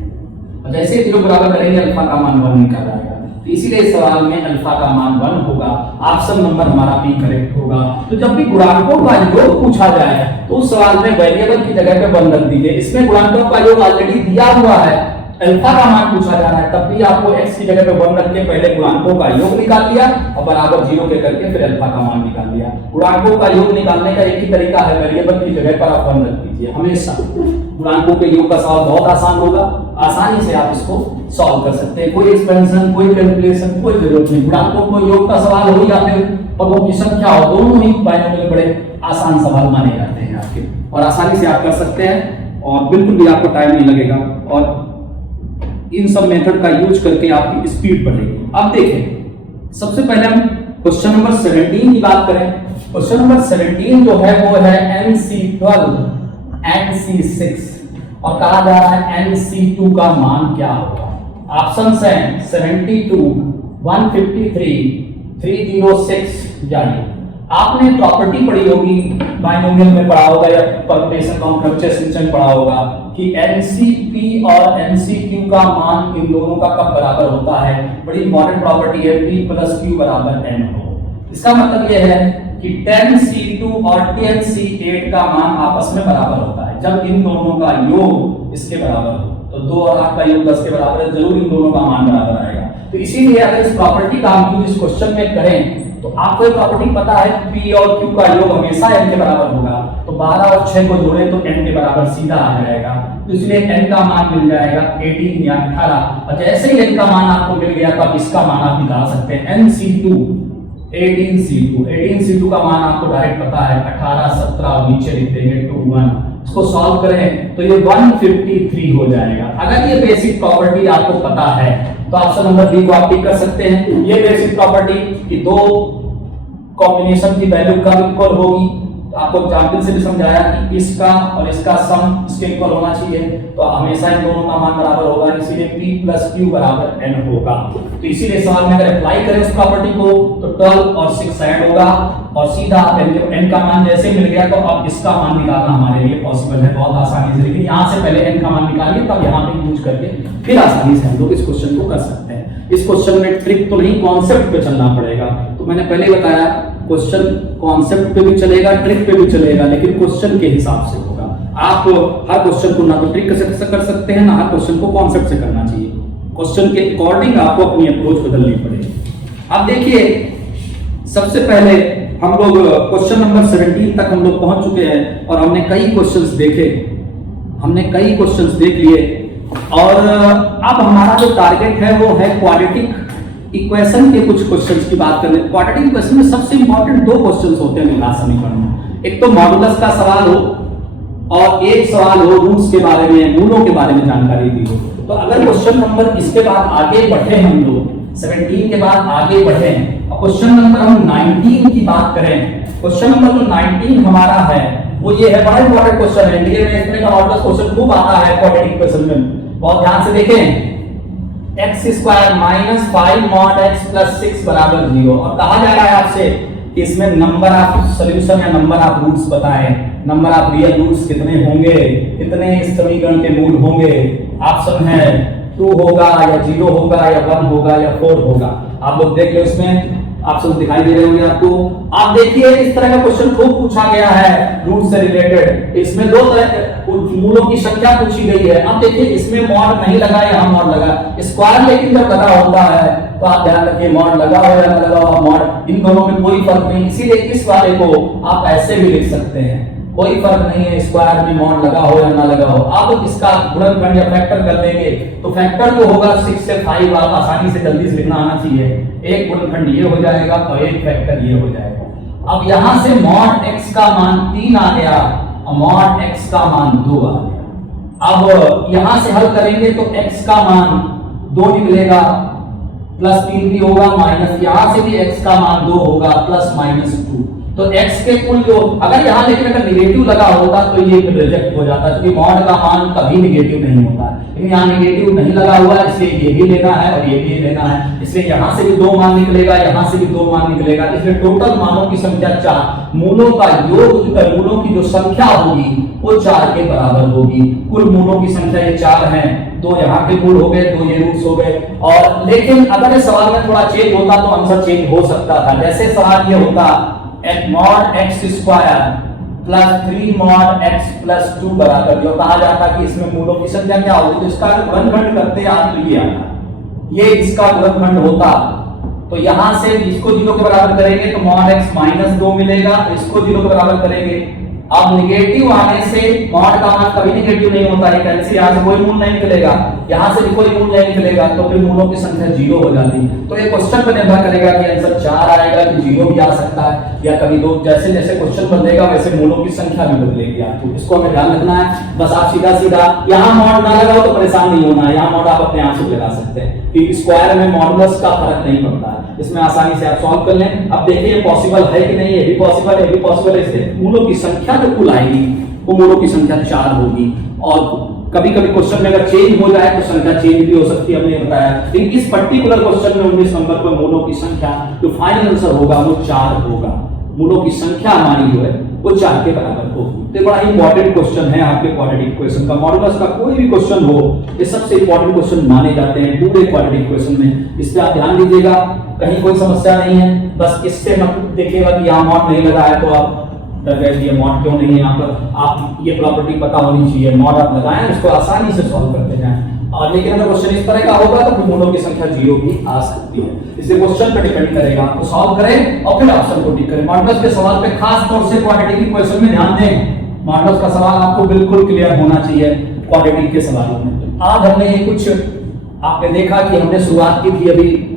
और जैसे 0 बराबर करेंगे अल्फा का मान 1 निकल आएगा, तो इसीलिए इस सवाल में अल्फा का मान 1 होगा, ऑप्शन नंबर हमारा बी करेक्ट होगा। तो जब भी गुणांकों का योग पूछा जाए तो उस सवाल में वेरिएबल की जगह पे 1 रख दीजिए। इसमें गुणांकों का योग ऑलरेडी दिया हुआ है, अल्फा का मान पूछा जा रहा है, तब भी आपको x की जगह पे 1 रख के पहले गुणांकों का योग निकाल लिया और बराबर 0 के करके फिर अल्फा का मान निकाल लिया। गुणांकों का योग निकालने का एक ही तरीका है, वेरिएबल की जगह पर आप 1 रख दीजिए हमेशा। गुणांकों के योग का सवाल बहुत आसान होगा, आसानी से आप इसको सॉल्व कर सकते हैं, कोई एक्सपेंशन कोई कैलकुलेशन कोई जरूरत नहीं। गुणांकों को योग का सवाल हो या फिर पदों की संख्या हो, दोनों ही बायोलॉजी में बड़े आसान सवाल माने जाते हैं आपके, और आसानी से आप कर सकते हैं और बिल्कुल भी आपको टाइम नहीं लगेगा, और इन सब मेथड का यूज करके आपकी स्पीड बढ़ेगी। अब देखें, सबसे पहले हम क्वेश्चन नंबर 17 की बात करें। क्वेश्चन नंबर 17 जो है वो है NC12 NC6, और कहा जा रहा है NC2 का मान क्या होगा। ऑप्शंस हैं 72 153 306। जानिए, आपने प्रॉपर्टी पढ़ी होगी, बाइनोमियल में पढ़ा होगा या परम्यूटेशन कॉम्प्लेक्सेशन पढ़ा होगा कि NCP और NCQ का मान इन दोनों का कब बराबर होता है। बड़ी इंपॉर्टेंट प्रॉपर्टी है, P + Q = N हो। इसका मतलब यह है कि 10C2 और 10C8 का मान आपस में बराबर होता है जब इन दोनों का योग इसके बराबर हो। तो 2 और 8 का योग 10 के बराबर है, जरूर इन दोनों का मान बराबर आएगा। तो इसीलिए अगर इस प्रॉपर्टी का हम यूज इस क्वेश्चन में करें तो आपको एक प्रॉपर्टी पता है, P और Q का योग हमेशा n के बराबर होगा, तो 12 और 6 को जोड़े तो n के बराबर सीधा आ जाएगा, तो इसलिए n का मान मिल जाएगा 18 या 18। और जैसे ही n का मान आपको मिल गया तो आप इसका मान आप निकाल सकते हैं, NC2 18C2 का मान आपको डायरेक्ट पता है 18 17 और नीचे लिख देंगे 2 1। इसको सॉल्व करें तो ये 153 हो जाएगा। अगर ये बेसिक प्रॉपर्टी आपको पता है तो ऑप्शन नंबर बी को आप टिक कर सकते हैं। ये बेसिक प्रॉपर्टी कि 2 कॉम्बिनेशन की वैल्यू कब इक्वल होगी, तो आपको एग्जांपल से भी समझाया कि इसका और इसका सम इसके इक्वल होना चाहिए, तो हमेशा इन दोनों का मान बराबर होगा, इसीलिए P + Q = N होगा। तो इसीलिए सवाल में अगर अप्लाई करें उस प्रॉपर्टी को तो 12 और 6 ऐड होगा और सीधा n का मान जैसे मिल गया तो अब इसका मान निकालना हमारे लिए पॉसिबल है बहुत आसानी से। लेकिन यहाँ से पहले n का मान निकालिए, तब यहाँ पे यूज करके फिर आसानी से हम लोग इस क्वेश्चन को कर सकते हैं। इस क्वेश्चन में ट्रिक तो नहीं, कॉन्सेप्ट पे चलना पड़ेगा। तो मैंने पहले बताया क्वेश्चन कॉन्सेप्ट पे भी चलेगा, ट्रिक पे भी चलेगा, लेकिन क्वेश्चन के हिसाब से होगा। आप हर क्वेश्चन को ना तो ट्रिक से कर सकते हैं, ना हर क्वेश्चन को कॉन्सेप्ट से करना चाहिए। क्वेश्चन के अकॉर्डिंग आपको अपनी अप्रोच बदलनी पड़ेगी। अब देखिए, सबसे पहले हम लोग क्वेश्चन नंबर 17 तक हम लोग पहुंच चुके हैं और हमने कई क्वेश्चंस देख लिए, और अब हमारा जो टारगेट है वो है क्वाड्रेटिक इक्वेशन के कुछ क्वेश्चंस की बात करने। क्वाड्रेटिक इक्वेशन में सबसे इंपॉर्टेंट 2 क्वेश्चंस होते हैं निर्धारक समीकरण में, एक तो मॉडुलस का सवाल हो और एक सवाल हो रूट्स के बारे में, मूलों के बारे में जानकारी दी हो। तो अगर क्वेश्चन नंबर इसके बाद आगे बढ़े, हम लोग 17 के बाद आगे बढ़े और क्वेश्चन नंबर हम 19 की बात करें, क्वेश्चन नंबर 19 हमारा है वो ये है, बड़ा इंपॉर्टेंट क्वेश्चन है, डीए में इस तरह का मॉडुलस क्वेश्चन खूब आता है क्वाड्रेटिक इक्वेशन में। बहुत ध्यान से देखें, x square minus 5 mod x plus 6 बराबर 0, और कहा जा रहा है आपसे कि इसमें नंबर ऑफ सॉल्यूशन या नंबर ऑफ रूट्स बताएं, नंबर ऑफ रियल रूट्स कितने होंगे, कितने इस समीकरण के मूल होंगे। ऑप्शन है 2 होगा या 0 होगा या 1 होगा या 4 होगा। आप लोग देख लो, इसमें ऑप्शन दिखाई दे रहे होंगे आपको। आप देखिए इस तरह का क्वेश्चन खूब पूछा गया है रूट से रिलेटेड। इसमें दो तरह मूलों की संख्या पूछी गई है। अब देखिए इसमें मॉड नहीं लगा, यहाँ मॉड लगा, स्क्वायर लेकिन जब लगा होता है तो आप ध्यान रखिए मॉड लगा हो या न लगा हो, मॉड इन दोनों में कोई फर्क नहीं। इसीलिए इस वाले को आप ऐसे भी लिख सकते हैं, कोई फर्क नहीं है स्क्वायर में मॉड लगा हो या ना लगा हो। आप इसका गुणनखंड या फैक्टर कर लेंगे तो फैक्टर जो होगा 6 से 5 आप आसानी से जल्दी से लिखना आना चाहिए। एक गुणनखंड ये हो जाएगा और एक फैक्टर ये हो जाएगा। अब यहां से मॉड x का मान 3 आ गया और मॉड x का मान 2 आ गया। अब यहां से हल करेंगे तो x का मान 2 निकलेगा, प्लस 3 भी होगा, माइनस यहां से भी x का मान 2 होगा, प्लस माइनस 2। तो x के कुल जो अगर यहाँ लेकिन अगर निगेटिव लगा होता तो ये रिजेक्ट हो जाता, क्योंकि मॉड का मान कभी निगेटिव नहीं होता। लेकिन यहाँ निगेटिव नहीं लगा हुआ है, इसलिए ये भी लेना है और ये भी लेना है, इसलिए यहाँ से भी 2 मान निकलेगा, यहाँ से भी 2 मान निकलेगा। इसलिए टोटल मानों की संख्या 4, मूलों का योग, मूलों की जो संख्या होगी वो 4 के बराबर होगी। कुल मूलों की संख्या ये 4 है, 2 यहाँ के मूल हो गए, 2 ये रूट्स हो गए। और लेकिन अगर इस सवाल में थोड़ा चेंज होता तो आंसर चेंज हो सकता था। जैसे सवाल ये होता mod x square plus 3 mod x plus 2 बराबर, जो कहा जाता कि इसमें मूलों की संख्या क्या होगी, तो इसका गुणनखंड करते आप तो ये आता, ये इसका गुणनखंड होता। तो यहां से इसको 0 के बराबर करेंगे तो मॉड x माइनस 2 मिलेगा, इसको 0 के बराबर करेंगे। अब निगेटिव आने से मॉड का मान कभी निगेटिव नहीं होता है, कैंसिल, यहां से कोई मूल नहीं निकलेगा, यहां से भी कोई मूल नहीं निकलेगा, तो फिर मूलों की संख्या 0 हो जाती। तो ये क्वेश्चन पर निर्भर करेगा कि आंसर 4 आएगा कि 0 भी आ सकता है या कभी 2। जैसे जैसे क्वेश्चन बदलेगा वैसे मूलों की संख्या भी बदलेगी आपको, इसको हमें ध्यान रखना है। बस आप सीधा सीधा यहाँ मॉड ना लगाओ तो परेशान नहीं होना है, यहाँ मॉड आप अपने आप से लगा सकते हैं क्योंकि स्क्वायर में मॉडुलस का फर्क नहीं पड़ता है, इसमें आसानी से आप सॉल्व कर लें। अब देखिए पॉसिबल है कि नहीं, ये भी पॉसिबल है, ये भी पॉसिबल है। इससे मूलों की संख्या जो कुल आएगी वो मूलों की संख्या 4 होगी। और कभी कभी क्वेश्चन में अगर चेंज हो जाए तो संख्या चेंज भी हो सकती है, हमने बताया। लेकिन इस पर्टिकुलर क्वेश्चन में 19 नंबर पर मूलों की संख्या जो फाइनल आंसर होगा वो 4 होगा। मूलों की संख्या हमारी जो है वो 4 के बराबर होगी। तो बड़ा इंपॉर्टेंट क्वेश्चन है आपके क्वाड्रेटिक इक्वेशन का। मॉडुलस का कोई भी क्वेश्चन हो, ये सबसे इंपॉर्टेंट क्वेश्चन माने जाते हैं पूरे क्वाड्रेटिक इक्वेशन में। इस पे आप ध्यान दीजिएगा, कहीं कोई समस्या नहीं है। बस इससे मत देखिएगा कि यहाँ मॉड नहीं लगा है तो आप ये मॉड क्यों नहीं है यहाँ पर, आप ये प्रॉपर्टी पता होनी चाहिए। मॉड आप लगाएं, इसको आसानी से सॉल्व करते जाएं। और लेकिन अगर क्वेश्चन इस तरह का होगा तो मूलों की संख्या 0 भी आ सकती है। इससे क्वेश्चन पर डिपेंड करेगा, आपको सॉल्व करें और फिर ऑप्शन को टिक करें। मॉडुलस के सवाल पे खास तौर से क्वाड्रेटिक इक्वेशन में ध्यान दें। मॉडुलस का सवाल आपको बिल्कुल क्लियर होना चाहिए क्वाड्रेटिक के सवालों में। आज हमने कुछ आपने देखा कि हमने शुरुआत की थी, अभी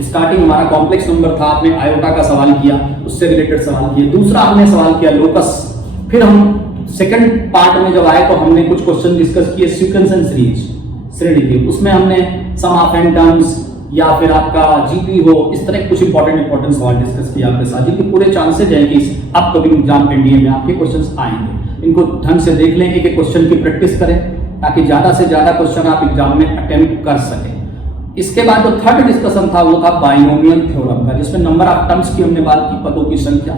स्टार्टिंग हमारा कॉम्प्लेक्स नंबर था, आपने आयोटा का सवाल किया, उससे रिलेटेड सवाल किया। दूसरा हमने सवाल किया लोकस। फिर हम सेकंड पार्ट में जब आए तो हमने कुछ क्वेश्चन डिस्कस किए सीक्वेंस एंड सीरीज, श्रेणी के। उसमें हमने सम ऑफ एन टर्म्स या फिर आपका जीपी हो, इस तरह कुछ इंपॉर्टेंट सवाल डिस्कस किया आपके साथ, जिनके पूरे चांसेज हैं कि अपकमिंग एग्जाम एनडीए में आपके क्वेश्चंस आएंगे। इनको ढंग से देख लें, एक एक क्वेश्चन की प्रैक्टिस करें ताकि ज्यादा से ज्यादा क्वेश्चन आप एग्जाम में अटेम्प्ट कर सकें। इसके बाद जो थर्ड डिस्कशन था वो था बाइनोमियल थ्योरम का, जिसमें नंबर ऑफ टर्म्स की हमने बात की, पदों की संख्या।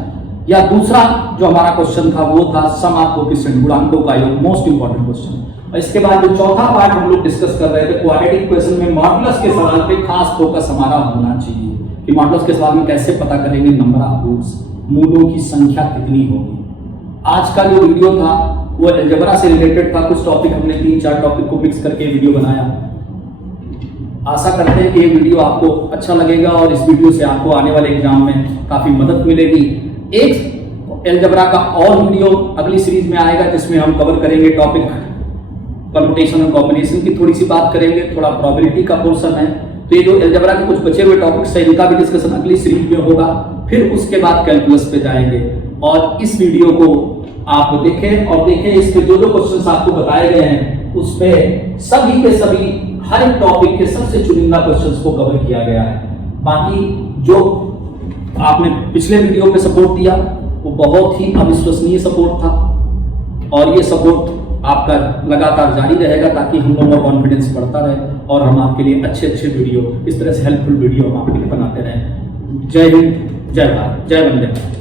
या दूसरा जो हमारा क्वेश्चन था वो था सम ऑफ कोएफिशिएंट, गुणांकों का योग, मोस्ट इंपॉर्टेंट क्वेश्चन। और इसके बाद जो चौथा पार्ट हम लोग डिस्कस कर रहे थे क्वाड्रेटिक इक्वेशन में, मॉडुलस के सवाल पे खास फोकस हमारा होना चाहिए कि मॉडुलस के सवाल में कैसे पता करेंगे नंबर ऑफ रूट्स, मूलों की संख्या कितनी होगी। आज का जो वीडियो था वो अलजेब्रा से रिलेटेड था, कुछ टॉपिक हमने 3-4 टॉपिक को मिक्स करके वीडियो बनाया। आशा करते हैं कि ये वीडियो आपको अच्छा लगेगा और इस वीडियो से आपको आने वाले एग्जाम में काफी मदद मिलेगी। एक अलजेब्रा का और वीडियो अगली सीरीज में आएगा जिसमें हम कवर करेंगे टॉपिक परम्यूटेशन और कॉम्बिनेशन की, थोड़ी सी बात करेंगे, थोड़ा प्रोबेबिलिटी का पोर्शन है। तो ये जो अलजेब्रा के कुछ बचे हुए टॉपिक्स है इनका भी डिस्कशन अगली सीरीज में होगा। फिर उसके बाद कैलकुलस पे जाएंगे। और इस वीडियो को आप देखें और देखें इसके जो क्वेश्चंस आपको बताए गए हैं उस पे सभी के सभी हर एक टॉपिक के सबसे चुनिंदा क्वेश्चंस को कवर किया गया है। बाकी जो आपने पिछले वीडियो पे सपोर्ट दिया वो बहुत ही अविश्वसनीय सपोर्ट था। और ये सपोर्ट आपका लगातार जारी रहेगा ताकि हम लोगों का कॉन्फिडेंस बढ़ता रहे और हम आपके लिए अच्छे अच्छे वीडियो, इस तरह से हेल्पफुल वीडियो हम आपके लिए बनाते रहें। जय हिंद, जय भारत, जय वंदे मातरम।